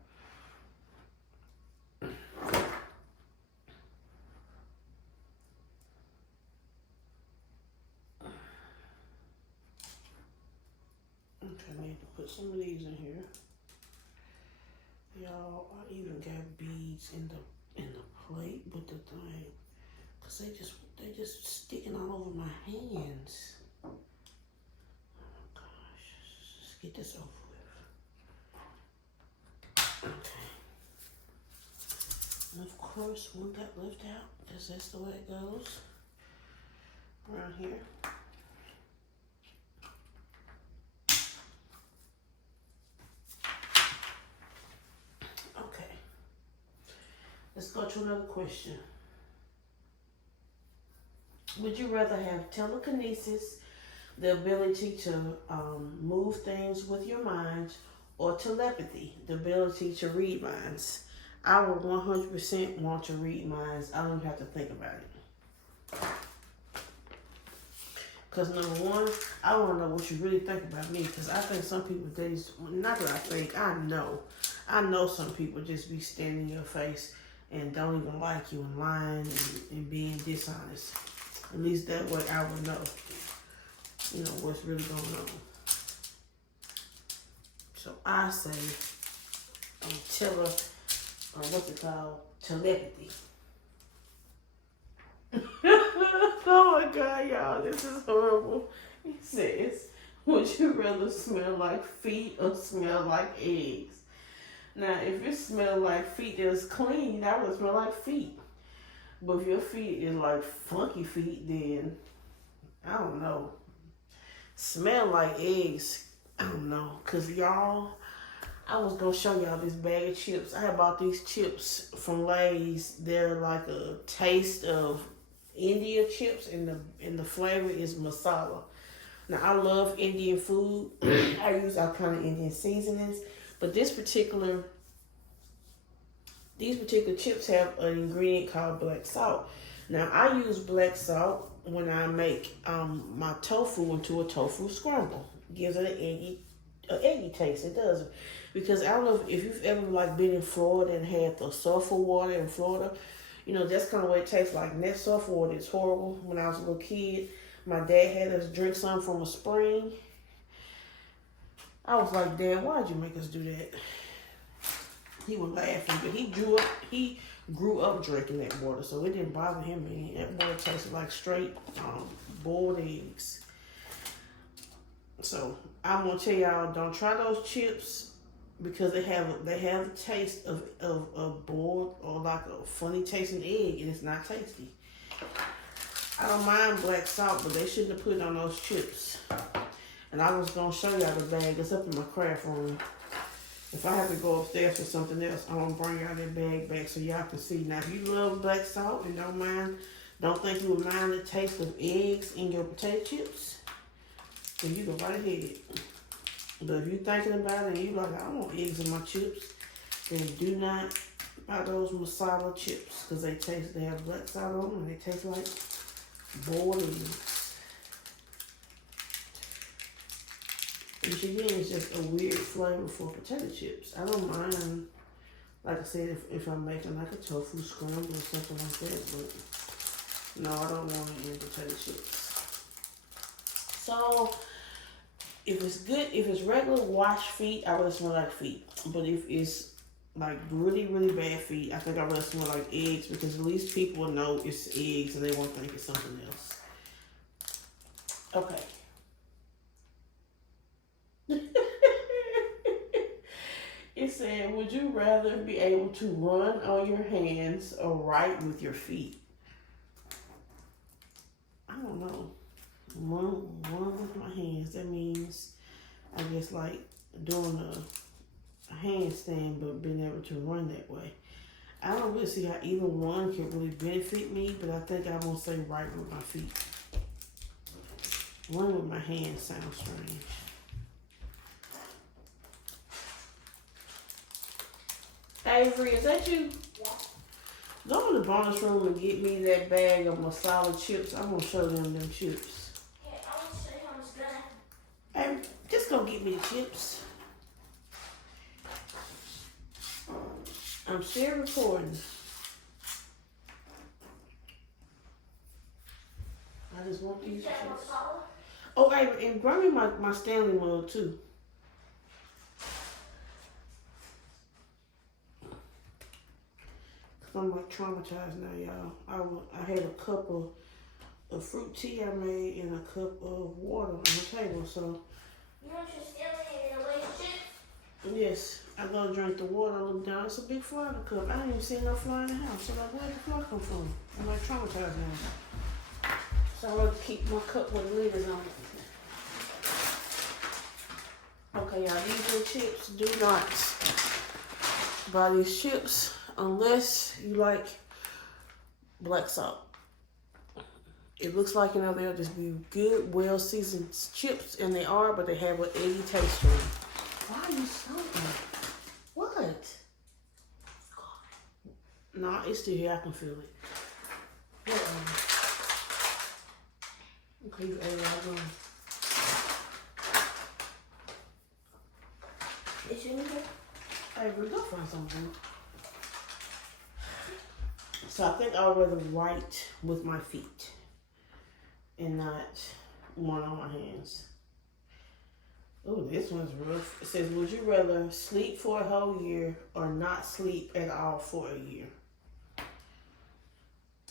Okay, I need to put some of these in here. Y'all, I even got beads in the plate with the thing, cause they just sticking all over my hands. Oh gosh, let's get this over with. Okay. And of course, one got left out, cause that's the way it goes around here. Okay. Let's go to another question. Would you rather have telekinesis, the ability to move things with your mind, or telepathy, the ability to read minds? I would 100% want to read minds. I don't even have to think about it. Because number one, I want to know what you really think about me. Because I think some people, not that I think, I know some people just be standing in your face and don't even like you and lying and being dishonest. At least that way I would know, you know, what's really going on. So I say, what's it called? Telepathy. Oh my God, y'all, this is horrible. It says, would you rather smell like feet or smell like eggs? Now, if it smells like feet that's clean, that would smell like feet. But if your feet is like funky feet, then I don't know. Smell like eggs, I don't know. Cause y'all, I was gonna show y'all this bag of chips. I had bought these chips from Lay's. They're like a taste of India chips, and the flavor is masala. Now I love Indian food. I use all kind of Indian seasonings, but these particular chips have an ingredient called black salt. Now I use black salt when I make my tofu into a tofu scramble. Gives it an eggy taste. It does. Because I don't know if you've ever like been in Florida and had the sulfur water in Florida. You know, that's kind of what it tastes like. And that sulfur water is horrible. When I was a little kid, my dad had us drink some from a spring. I was like, Dad, why'd you make us do that? He was laughing, but he grew up drinking that water, so it didn't bother him any. That water tasted like straight boiled eggs. So I'm gonna tell y'all, don't try those chips because they have the taste of boiled or like a funny tasting egg, and it's not tasty. I don't mind black salt, but they shouldn't have put it on those chips. And I was gonna show y'all the bag. It's up in my craft room. If I have to go upstairs for something else, I'm gonna bring y'all that bag back so y'all can see. Now, if you love black salt and don't think you would mind the taste of eggs in your potato chips, then you go right ahead. But if you're thinking about it and you like, I don't want eggs in my chips, then do not buy those masala chips because they have black salt on them and they taste like boiled eggs. Which again is just a weird flavor for potato chips. I don't mind, like I said, if I'm making like a tofu scramble or something like that, but no, I don't want it in potato chips. So, if it's good, if it's regular washed feet, I would smell like feet. But if it's like really, really bad feet, I think I would smell like eggs because at least people know it's eggs and they won't think it's something else. Okay. It said, would you rather be able to run on your hands or write with your feet? I don't know. Run with my hands. That means, I guess, like doing a handstand, but being able to run that way. I don't really see how either one can really benefit me, but I think I'm going to say write with my feet. Run with my hands sounds strange. Avery, is that you? Yeah. Go to the bonus room and get me that bag of masala chips. I'm gonna show them chips. Okay, I want to show you how much good I have. Hey, just go get me the chips. I'm still recording. I just want these chips. Oh, hey, and bring me my Stanley mug too. I'm like traumatized now, y'all. I had a cup of fruit tea I made and a cup of water on the table. So You want your Stanley in your relationship? yes, I go drink the water. I look down. It's a big fly in the cup. I didn't even see no fly in the house. So like, where did the fly come from? I'm like traumatized now. So I like to keep my cup with the lid is on it. Okay, y'all. These little chips. Do not buy these chips unless you like black salt. It looks like, you know, they'll just be good, well-seasoned chips, and they are, but they have an eggy taste to them. Why are you stopping? What? Nah, it's still here. I can feel it. Okay, you ate it all gone. Is you in here? Hey, we'll go find something. So I think I'd rather write with my feet and not one on my hands. Oh, this one's rough. It says, would you rather sleep for a whole year or not sleep at all for a year?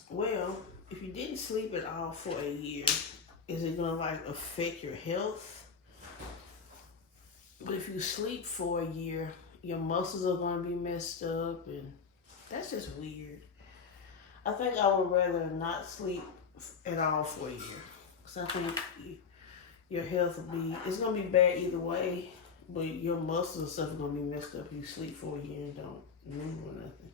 Well, if you didn't sleep at all for a year, is it gonna like affect your health? But if you sleep for a year, your muscles are gonna be messed up, and that's just weird. I think I would rather not sleep at all for a year. Because I think your health will be, it's going to be bad either way, but your muscles and stuff are going to be messed up if you sleep for a year and don't move or nothing.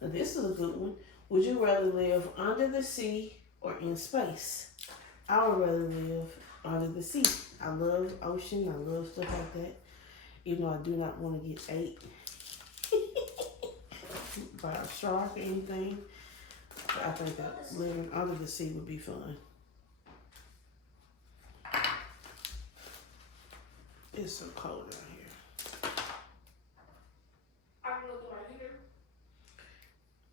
Now this is a good one. Would you rather live under the sea or in space? I would rather live under the sea. I love ocean. I love stuff like that. Even though I do not want to get ate by a shark or anything. But I think that living under the sea would be fun. It's so cold out here.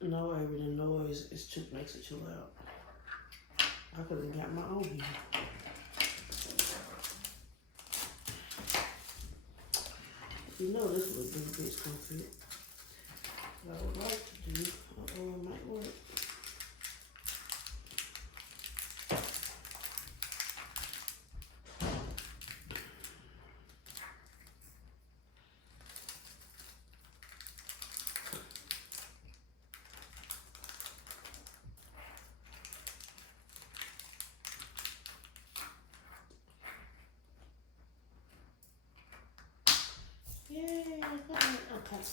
No, Avery, the noise makes it too loud. I could have got my own here. You know this little bit's gonna fit. What I would like to do, it might work. Yay, I got it. Okay.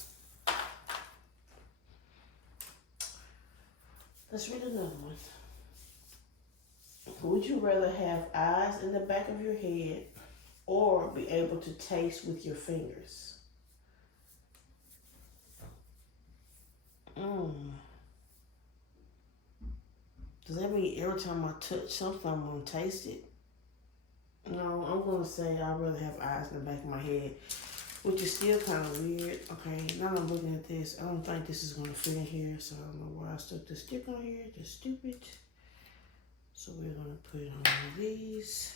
Let's read another one. Would you rather have eyes in the back of your head or be able to taste with your fingers? Does that mean every time I touch something, I'm going to taste it? No, I'm going to say I'd rather have eyes in the back of my head, which is still kind of weird. Okay, now I'm looking at this. I don't think this is going to fit in here, so I don't know why I stuck the stick on here. Just stupid. So we're going to put on these.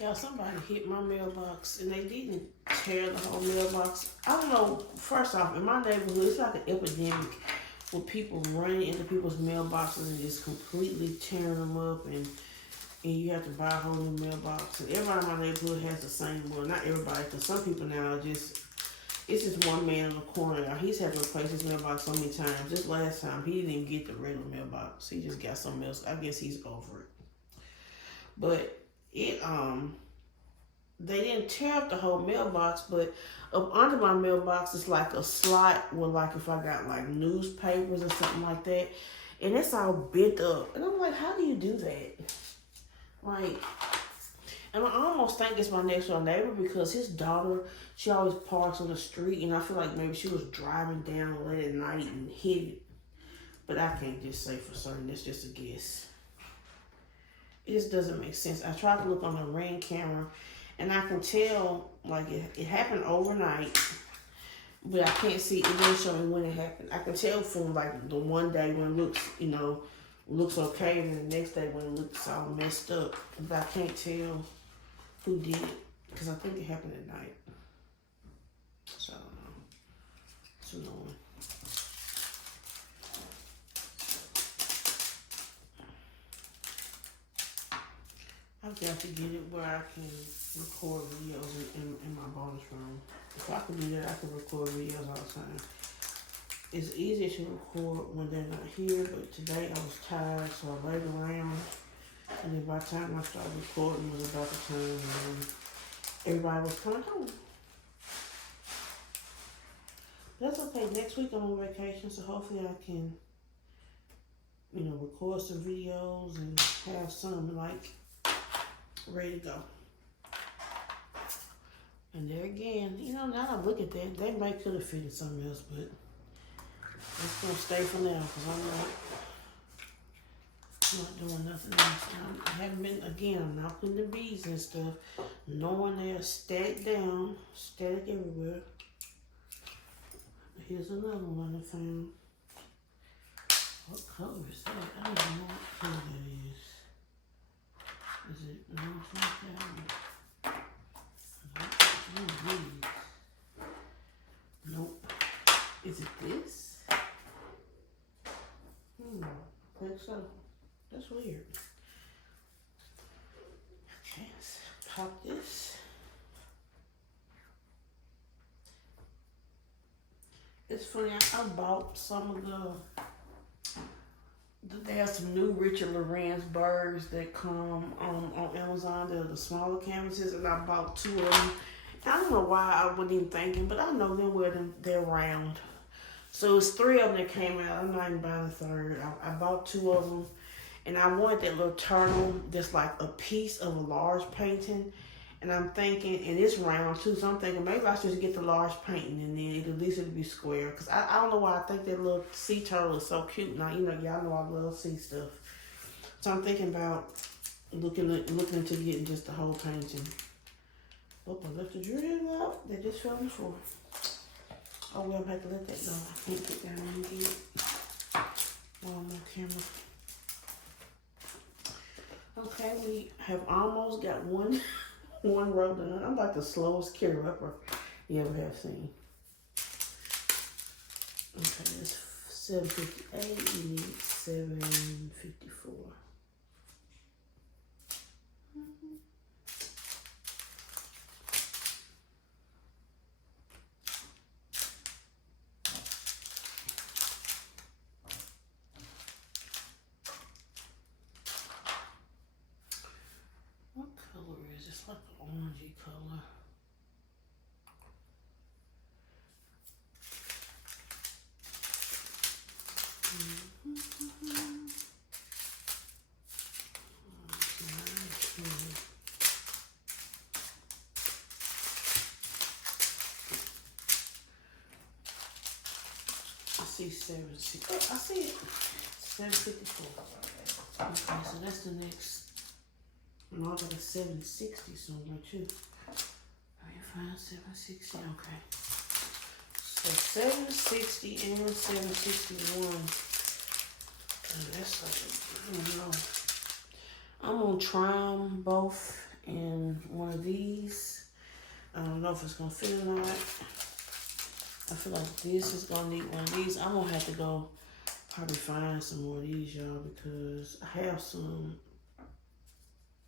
Y'all, somebody hit my mailbox and they didn't tear the whole mailbox. I don't know, first off, in my neighborhood, it's like an epidemic with people running into people's mailboxes and just completely tearing them up, and you have to buy a whole new mailbox. And everybody in my neighborhood has the same one. Not everybody, because some people now are just, it's just one man in the corner. Now, he's had to replace his mailbox so many times. This last time, he didn't even get the regular mailbox. He just got something else. I guess he's over it. But they didn't tear up the whole mailbox, but up under my mailbox is like a slot where, like, if I got like newspapers or something like that, and it's all bent up. And I'm like, how do you do that? Like, and I almost think it's my next door neighbor, because his daughter, she always parks on the street, and I feel like maybe she was driving down late at night and hit it. But I can't just say for certain. It's just a guess. It just doesn't make sense. I tried to look on the Ring camera, and I can tell, like, it happened overnight, but I can't see, it didn't show me when it happened. I can tell from, like, the one day when it looks okay, and the next day when it looks all messed up. But I can't tell who did it, because I think it happened at night. So, I don't know. It's annoying. I've got to get it where I can record videos in my bonus room. If I could do that, I could record videos all the time. It's easier to record when they're not here, but today I was tired, so I laid around. And then by the time I started recording, it was about the time when everybody was coming home. But that's okay. Next week I'm on vacation, so hopefully I can, record some videos and have some, like, ready to go. And there again, now I look at that, they might could have fitted something else, but it's gonna stay for now, because I'm not doing nothing else. I haven't been, again, I'm not putting the beads and stuff, knowing they're static down, static everywhere. Here's another one I found. What color is that? I don't even know what color that is. Is it 19,000? Nope. Is it this? I think so. That's weird. Okay, let's pop this. It's funny, I bought some of they have some new Richard Lorenz birds that come on Amazon. They're the smaller canvases, and I bought 2 of them. I don't know why I wasn't even thinking, but I know they're round. So it's 3 of them that came out. I'm not even buying a third. I bought 2 of them, and I wanted that little turtle that's like a piece of a large painting. And I'm thinking, and it's round too, so I'm thinking maybe I should just get the large painting, and then at least it'll be square. Because I don't know why I think that little sea turtle is so cute. Now, y'all know I love sea stuff. So I'm thinking about looking into getting just the whole painting. Oh, I left the drill out. They just fell on the floor. Oh, well, I'm gonna have to let that go. I can't get down and get it while I'm on camera. Okay, we have almost got one row done. I'm like the slowest carry upper you ever have seen. Okay, that's 758. We need 754. What color is this? Like an orangey color. I see 760. Oh, I see it. 754. Okay, so that's the next. No, I got a 760 somewhere too. 760. Okay. So 760 and 761. And that's like, I don't know. I'm gonna try them both in one of these. I don't know if it's gonna fit or not. I feel like this is gonna need one of these. I'm gonna have to go probably find some more of these, y'all, because I have some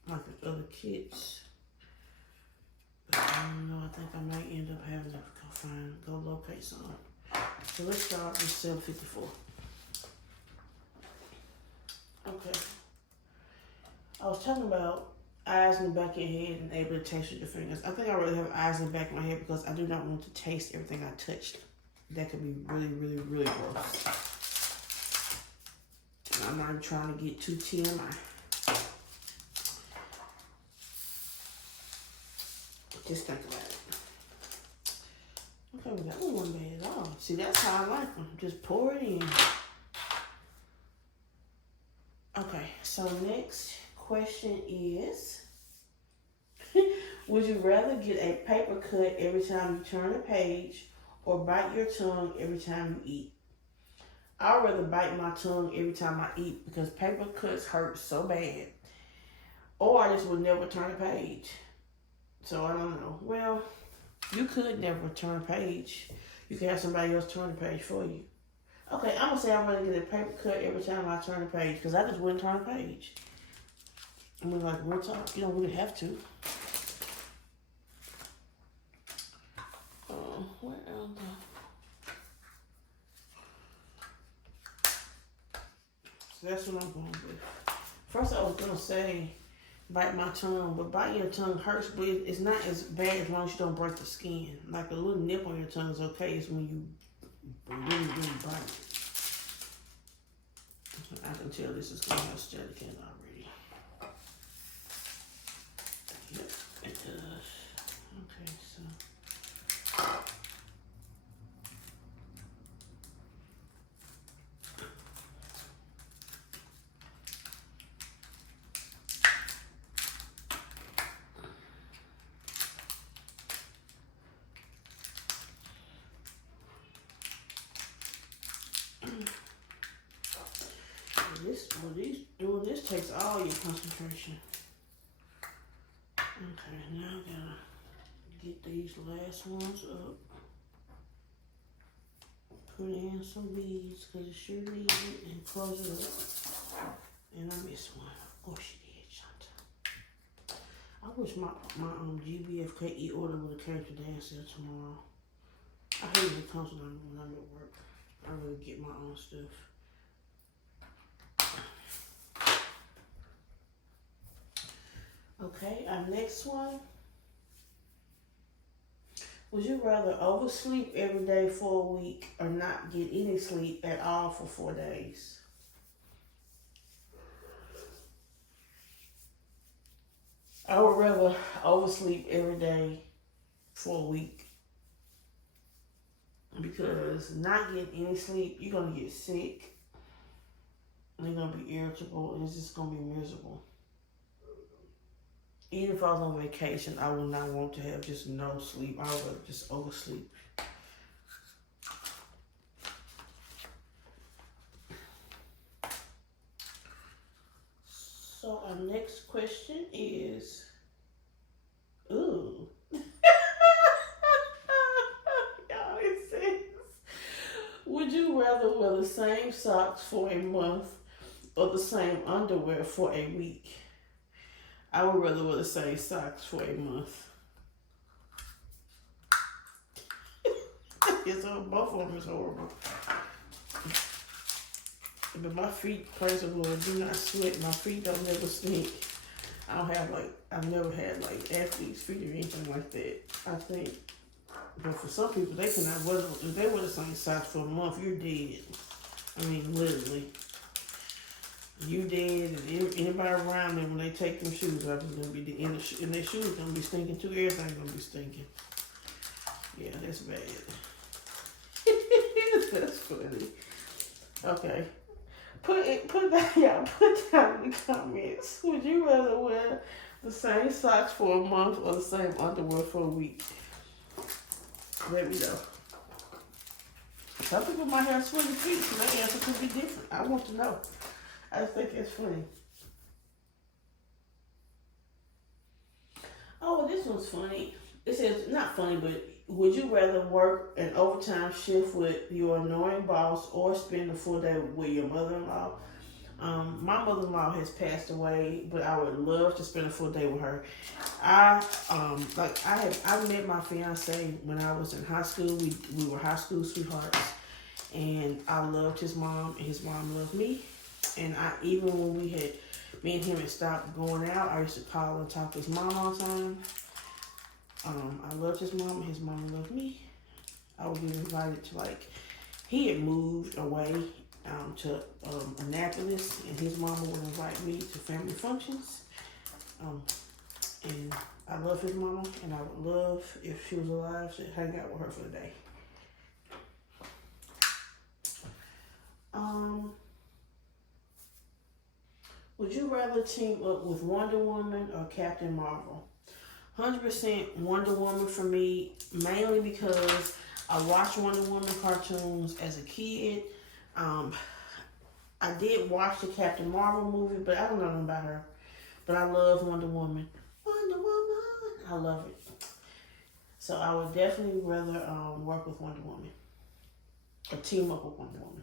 like the other kits. But I don't know, I think I might end up having to go locate some. So let's start with 754. Okay. I was talking about eyes in the back of your head and able to taste with your fingers. I think I really have eyes in the back of my head because I do not want to taste everything I touched. That could be really, really, really gross. And I'm not even trying to get too TMI. Just think about it. Okay, well, that wasn't bad at all. See, that's how I like them. Just pour it in. Okay, so next question is, would you rather get a paper cut every time you turn a page or bite your tongue every time you eat? I'd rather bite my tongue every time I eat because paper cuts hurt so bad. Or I just would never turn a page. So I don't know. Well, you could never turn a page. You could have somebody else turn the page for you. Okay, I'm gonna say I'm gonna get a paper cut every time I turn a page because I just wouldn't turn a page. I mean, like, real talk, you don't really have to. Where am I? So that's what I'm going with. First, I was gonna say bite my tongue, but biting your tongue hurts, but it's not as bad as long as you don't break the skin. Like a little nip on your tongue is okay. It's when you really, really bite it. I can tell this is gonna have static in it already. Yep, it does. Okay, so. Doing this takes all your concentration. Okay, now I gotta get these last ones up. Put in some beads because it sure needs it and close it up. And I missed one. Oh, she did, Shanta. I wish my GBFKE order would have came today instead of tomorrow. I hate when it comes when I'm at work. I really get my own stuff. Okay, our next one. Would you rather oversleep every day for a week or not get any sleep at all for 4 days? I would rather oversleep every day for a week. Because not getting any sleep, you're going to get sick. And you're going to be irritable and it's just going to be miserable. even if I was on vacation, I would not want to have just no sleep. I would rather just oversleep. So our next question is, ooh. Y'all, it says, would you rather wear the same socks for a month or the same underwear for a week? I would rather wear the same socks for a month. It's both of them is horrible. But my feet, praise the Lord, do not sweat. My feet don't never stink. I've never had like athlete's feet or anything like that. I think, but for some people, they cannot wear, if they wear the same socks for a month, you're dead. I mean, literally. You dead, and anybody around them, when they take them shoes off, it's gonna be the and their shoes gonna be stinking too. Everything's gonna be stinking. Yeah, that's bad. That's funny. Okay, put down, y'all. Put down in the comments. Would you rather wear the same socks for a month or the same underwear for a week? Let me know. Some people might have sweaty feet, so their answer could be different. I want to know. I just think it's funny. Oh, this one's funny. It says, not funny, but would you rather work an overtime shift with your annoying boss or spend a full day with your mother-in-law? My mother-in-law has passed away, but I would love to spend a full day with her. I met my fiance when I was in high school. We were high school sweethearts, and I loved his mom, and his mom loved me. And even when me and him had stopped going out, I used to call and talk to his mom all the time. I loved his mom, and his mom loved me. I would get invited to, he had moved away to Annapolis, and his mama would invite me to family functions. And I love his mama, and I would love, if she was alive, to hang out with her for the day. Would you rather team up with Wonder Woman or Captain Marvel? 100% Wonder Woman for me, mainly because I watched Wonder Woman cartoons as a kid. I did watch the Captain Marvel movie, but I don't know nothing about her. But I love Wonder Woman. Wonder Woman, I love it. So I would definitely rather work with Wonder Woman or team up with Wonder Woman.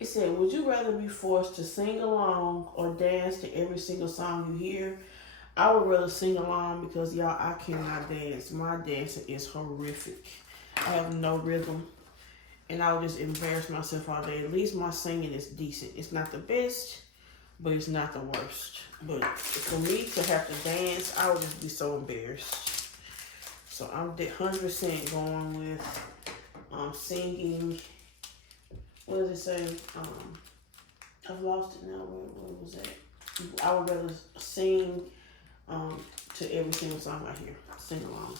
It said, would you rather be forced to sing along or dance to every single song you hear? I would rather sing along because, y'all, I cannot dance. My dancing is horrific. I have no rhythm, and I would just embarrass myself all day. At least my singing is decent. It's not the best, but it's not the worst. But for me to have to dance, I would just be so embarrassed. So I'm 100% going with singing. What does it say? I've lost it now. Where was that? I would rather sing to every single song I hear. Sing along.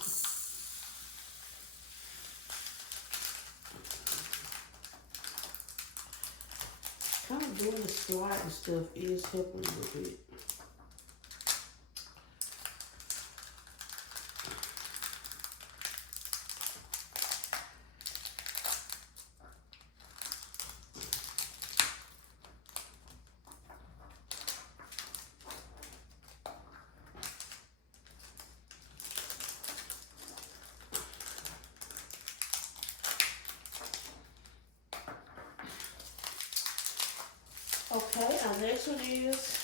Kind of doing the slide and stuff is helping a little bit. Okay, our next one is,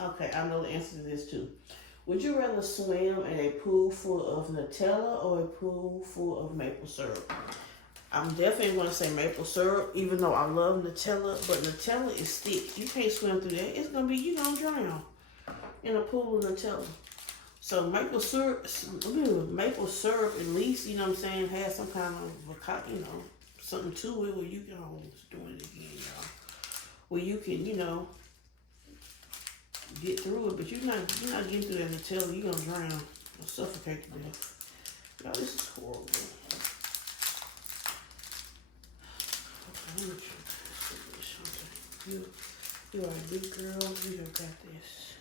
okay, I know the answer to this too. Would you rather swim in a pool full of Nutella or a pool full of maple syrup? I'm definitely going to say maple syrup, even though I love Nutella, but Nutella is thick. You can't swim through that. It's going to be, you're going to drown in a pool of Nutella. So maple syrup, at least, you know what I'm saying, has some kind of, something to it where you can do it again, y'all. Where you can, get through it, but you're not getting through that Nutella. You're gonna drown or suffocate to death. Y'all, this is horrible. Okay, let me try this. You are a big girl. You have got this.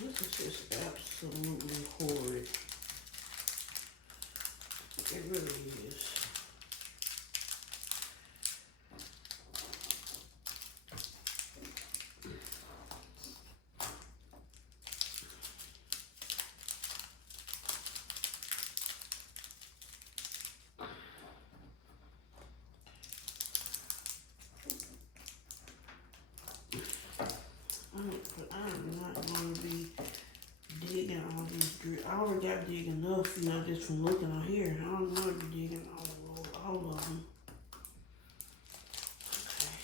This is just absolutely horrid. It really is. I'm not going to be digging all these drills. I already got dig enough, you know, just from looking on here. I don't want to be digging all of them. Okay.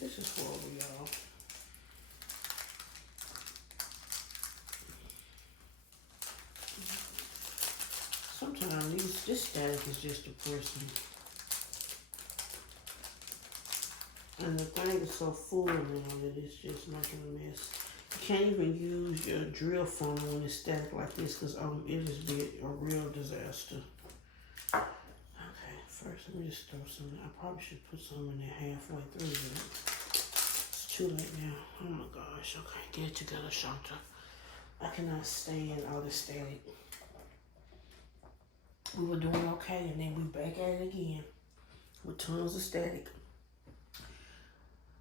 This is horrible, y'all. Sometimes this static is just depressing. And the thing is so full now that it's just making a mess. You can't even use your drill funnel when it's stacked like this because it'll just be a real disaster. Okay, first let me just throw some. I probably should put some in there halfway through it. It's too late now. Oh my gosh. Okay, get it together, Shanta. I cannot stand all this static. We were doing okay and then we back at it again with tons of static.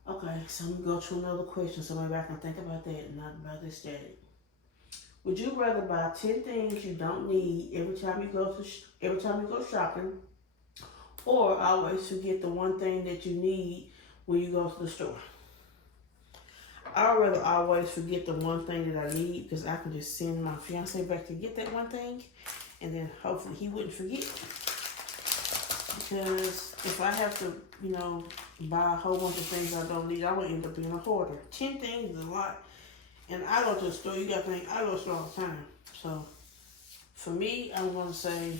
Okay, so I'm gonna go to another question so maybe I can think about that and not about this static. Would you rather buy 10 things you don't need every time you go shopping, or always forget the one thing that you need when you go to the store? I'd rather always forget the one thing that I need because I can just send my fiance back to get that one thing and then hopefully he wouldn't forget. Because if I have to, you know, buy a whole bunch of things I don't need, I would end up being a hoarder. 10 things is a lot. And I go to the store, you got to think, I go to the store all the time. So, for me, I'm going to say,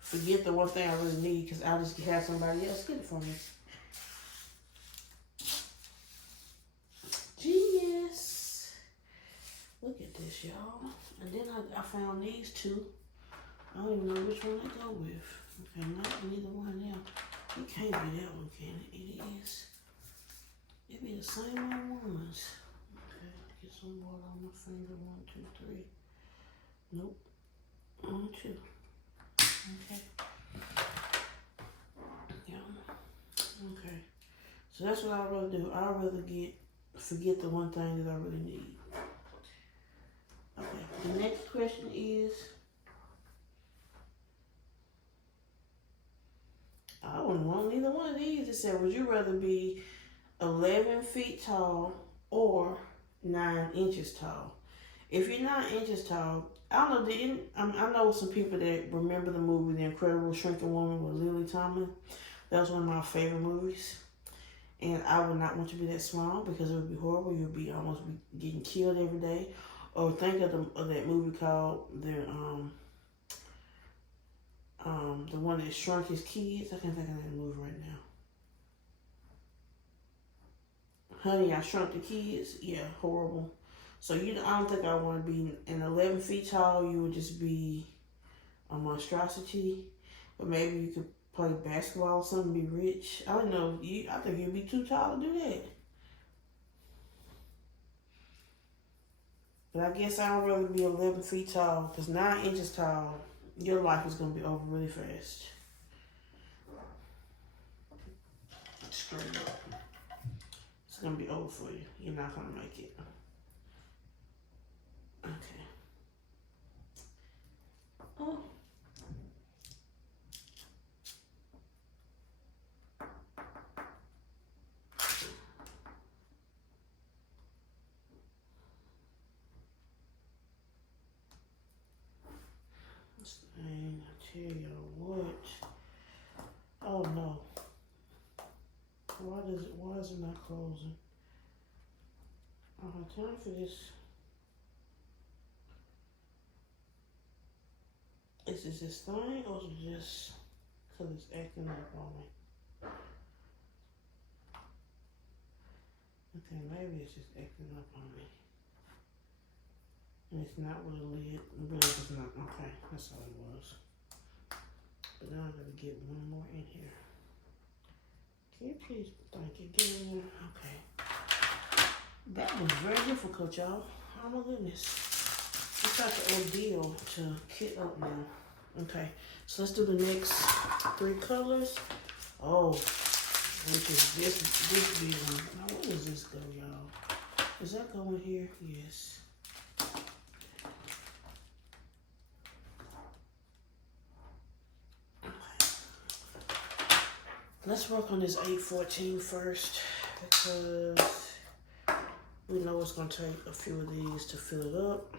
forget the one thing I really need because I'll just have somebody else get it for me. Genius. Look at this, y'all. And then I found these two. I don't even know which one to go with. Okay, not neither one now. It can't be that one, can it? It is. It be the same old ones. Okay, get some water on my finger. 1, 2, 3. Nope. 1, 2. Okay. Yeah. Okay. So that's what I'd rather do. I'd rather forget the one thing that I really need. Okay. The next question is, I wouldn't want neither one of these. It said, would you rather be 11 feet tall or 9 inches tall? If you're 9 inches tall, I don't know. I know some people that remember the movie The Incredible Shrinking Woman with Lily Tomlin. That was one of my favorite movies. And I would not want to be that small because it would be horrible. You'd be almost getting killed every day. Or think of that movie called the one that shrunk his kids. I can't think of that movie right now. Honey, I Shrunk the Kids. Yeah, horrible. So I don't think I want to be an 11 feet tall. You would just be a monstrosity. But maybe you could play basketball or something, be rich. I don't know. I think you'd be too tall to do that. But I guess I would rather be 11 feet tall because 9 inches tall, your life is going to be over really fast. Straight up. It's going to be over for you. You're not going to make it. Okay. Oh. This thing, I tell you what. Oh no. Why is it not closing? I don't have time for this. Is this this thing or is it just because it's acting up on me? Okay, maybe it's just acting up on me. And it's not with a lid. Really, it's not. Okay, that's all it was. But now I gotta get one more in here. Can you please, thank you, get in there? Okay. That was very difficult, y'all. Oh my goodness. It's like an ordeal to kit up now. Okay, so let's do the next 3 colors. Oh, which is this big one. Now where does this go, y'all? Does that go in here? Yes. Let's work on this 814 first because we know it's gonna take a few of these to fill it up.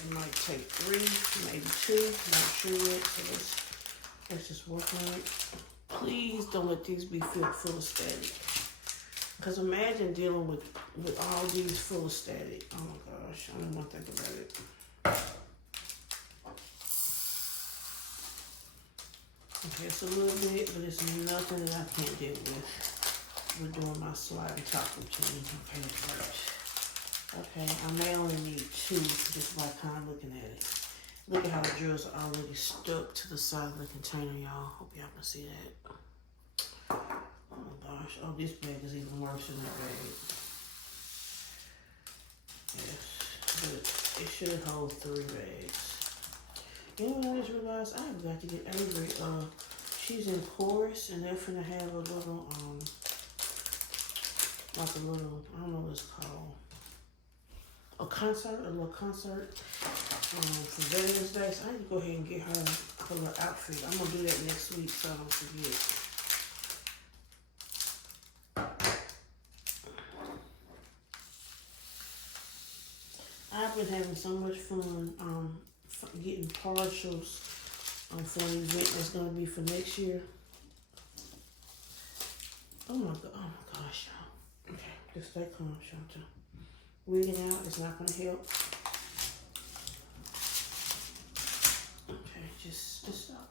It might take 3, maybe 2, not sure yet. So let's just work on it. Please don't let these be filled full of static. Because imagine dealing with all these full of static. Oh my gosh, I don't want to think about it. Okay, it's a little bit, but it's nothing that I can't deal with. We're doing my slide and top routine. Okay, that's right. Okay, I may only need 2 just by kind of looking at it. Look at how the drills are already stuck to the side of the container, y'all. Hope y'all can see that. Oh my gosh. Oh, this bag is even worse than that bag. Yes, but it should hold 3 bags. You know what I just realized? I have got to get Avery. She's in chorus, and they're finna have a little, like a little, I don't know what it's called. A little concert for Veterans Day. So I need to go ahead and get her little outfit. I'm gonna do that next week so I don't forget. I've been having so much fun getting partials for an event that's gonna be for next year. Oh my gosh, y'all. Okay, just stay calm, Shanta. Wigging out is not going to help. Okay, just stop.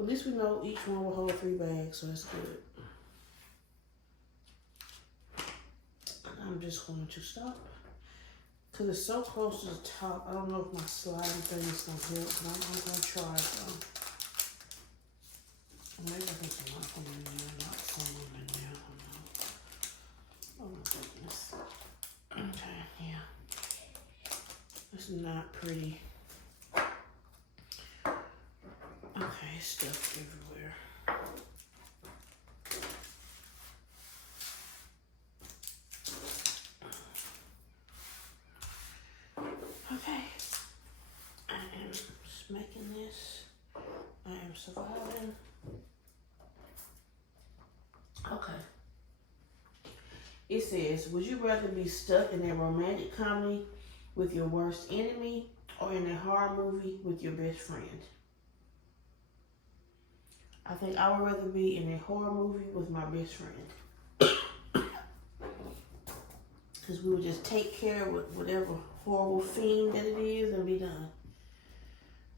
At least we know each one will hold 3 bags, so that's good. I'm just going to stop. Because it's so close to the top, I don't know if my sliding thing is going to help, but I'm going to try it though. Maybe I can put some of them in there, not some of them in there. I don't know. Oh my goodness. Okay, yeah. It's not pretty. Okay, stuff everywhere. Okay. I am just making this. I am surviving. Okay. It says, would you rather be stuck in a romantic comedy with your worst enemy or in a horror movie with your best friend? I think I would rather be in a horror movie with my best friend. Because we would just take care of whatever horrible fiend that it is and be done.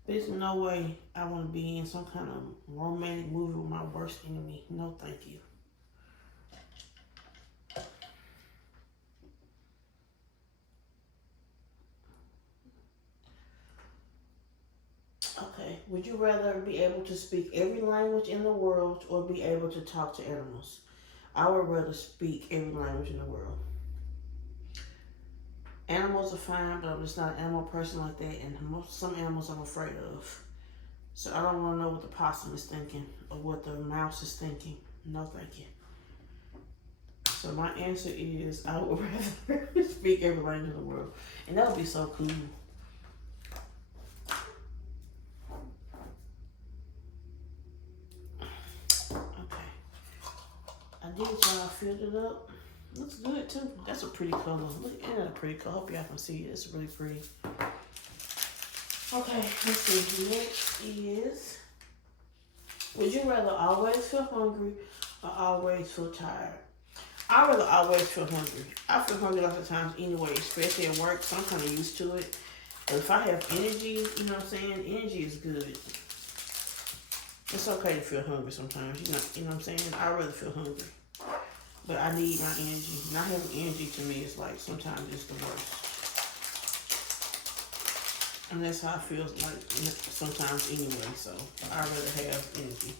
There's no way I want to be in some kind of romantic movie with my worst enemy. No, thank you. Okay, would you rather be able to speak every language in the world or be able to talk to animals? I would rather speak every language in the world. Animals are fine, but I'm just not an animal person like that, and some animals I'm afraid of. So I don't want to know what the possum is thinking or what the mouse is thinking. No, thank you. So my answer is I would rather speak every language in the world, and that would be so cool. I did, y'all. I filled it up. Looks good too. That's a pretty color. Look, isn't that a pretty color? Hope y'all can see it. It's really pretty. Okay, let's see. Next is, would you rather always feel hungry or always feel tired? I'd rather always feel hungry. I feel hungry lots of times anyway, especially at work, so I'm kind of used to it. But if I have energy, you know what I'm saying? Energy is good. It's okay to feel hungry sometimes. You know what I'm saying? I rather feel hungry. But I need my energy. Not having energy to me is like sometimes it's the worst. And that's how I feel like sometimes anyway. So I rather have energy.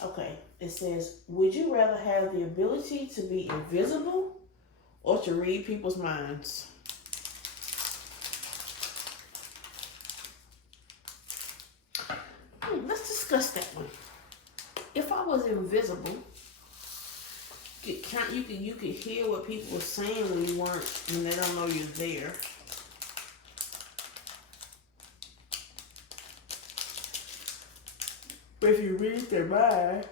Okay, it says, would you rather have the ability to be invisible or to read people's minds? Let's discuss that one. If I was invisible, you could hear what people were saying when they don't know you're there. But if you read their mind,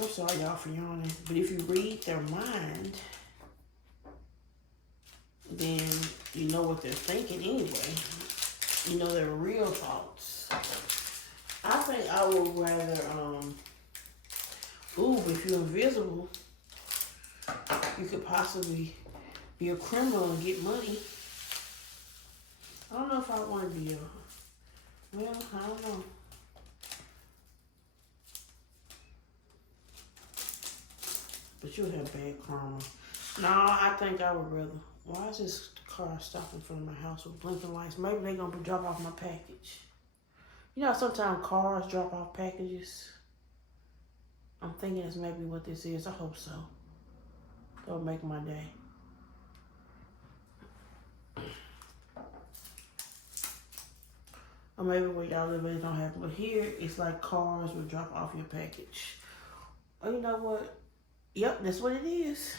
I'm sorry y'all for yawning, but if you read their mind, then you know what they're thinking anyway. You know their real thoughts. I think I would rather, if you're invisible, you could possibly be a criminal and get money. I don't know if I want to be I don't know. But you'll have bad karma. No, I think I would rather. Why is this car stopped in front of my house with blinking lights? Maybe they're going to drop off my package. You know, sometimes cars drop off packages. I'm thinking that's maybe what this is. I hope so. That'll make my day. Or maybe where y'all live, it don't happen. But here, it's like cars will drop off your package. Oh, you know what? Yep, that's what it is.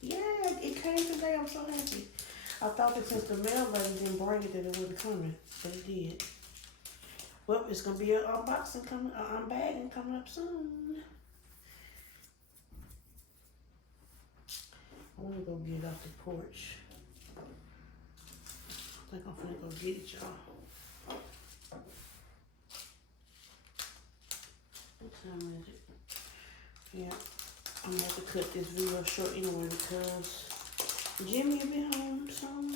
Yeah, it came today. I'm so happy. I thought that since the mail lady didn't bring it, that it wasn't coming, but it did. Well, it's gonna be an unboxing coming, unbagging coming up soon. I wanna go get it off the porch. I think I'm finna go get it, y'all. What time is it? Yeah. I'm gonna have to cut this video short anyway because Jimmy will be home soon.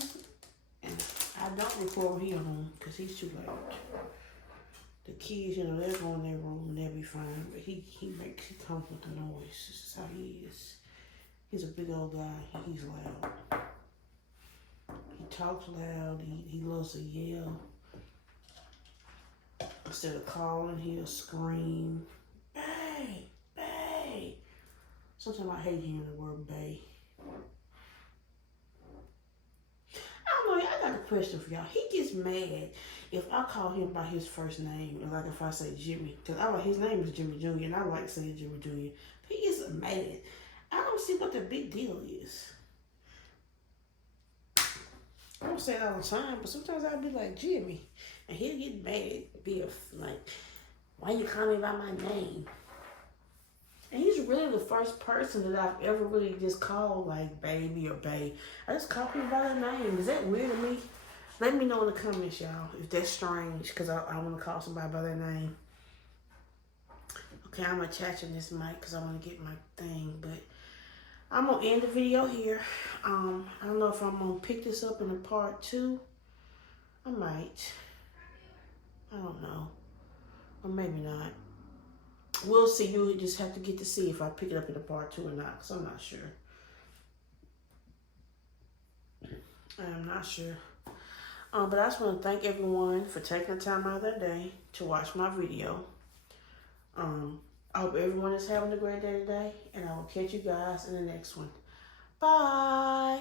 And I don't record when he's home because he's too loud. The kids, you know, they'll go in their room and they'll be fine. But he comes with the noise. This is how he is. He's a big old guy. He's loud. He talks loud. He loves to yell. Instead of calling, he'll scream. Bae! Bae! Sometimes I hate hearing the word bae. I don't know, I got a question for y'all. He gets mad if I call him by his first name, like if I say Jimmy, because his name is Jimmy Jr., and I like saying Jimmy Jr. He gets mad. I don't see what the big deal is. I don't say it all the time, but sometimes I'll be like, Jimmy, and he'll get mad, like, why you call me by my name? And he's really the first person that I've ever really just called like baby or bae. I just call people by their name. Is that weird to me? Let me know in the comments, y'all, if that's strange, because I want to call somebody by their name. Okay, I'm attaching this mic because I want to get my thing, but I'm going to end the video here. I don't know if I'm going to pick this up in a part 2. I might. I don't know. Or maybe not. We'll see. You just have to get to see if I pick it up in a part 2 or not, because I'm not sure. I'm not sure. But I just want to thank everyone for taking the time out of their day to watch my video. I hope everyone is having a great day today, and I will catch you guys in the next one. Bye.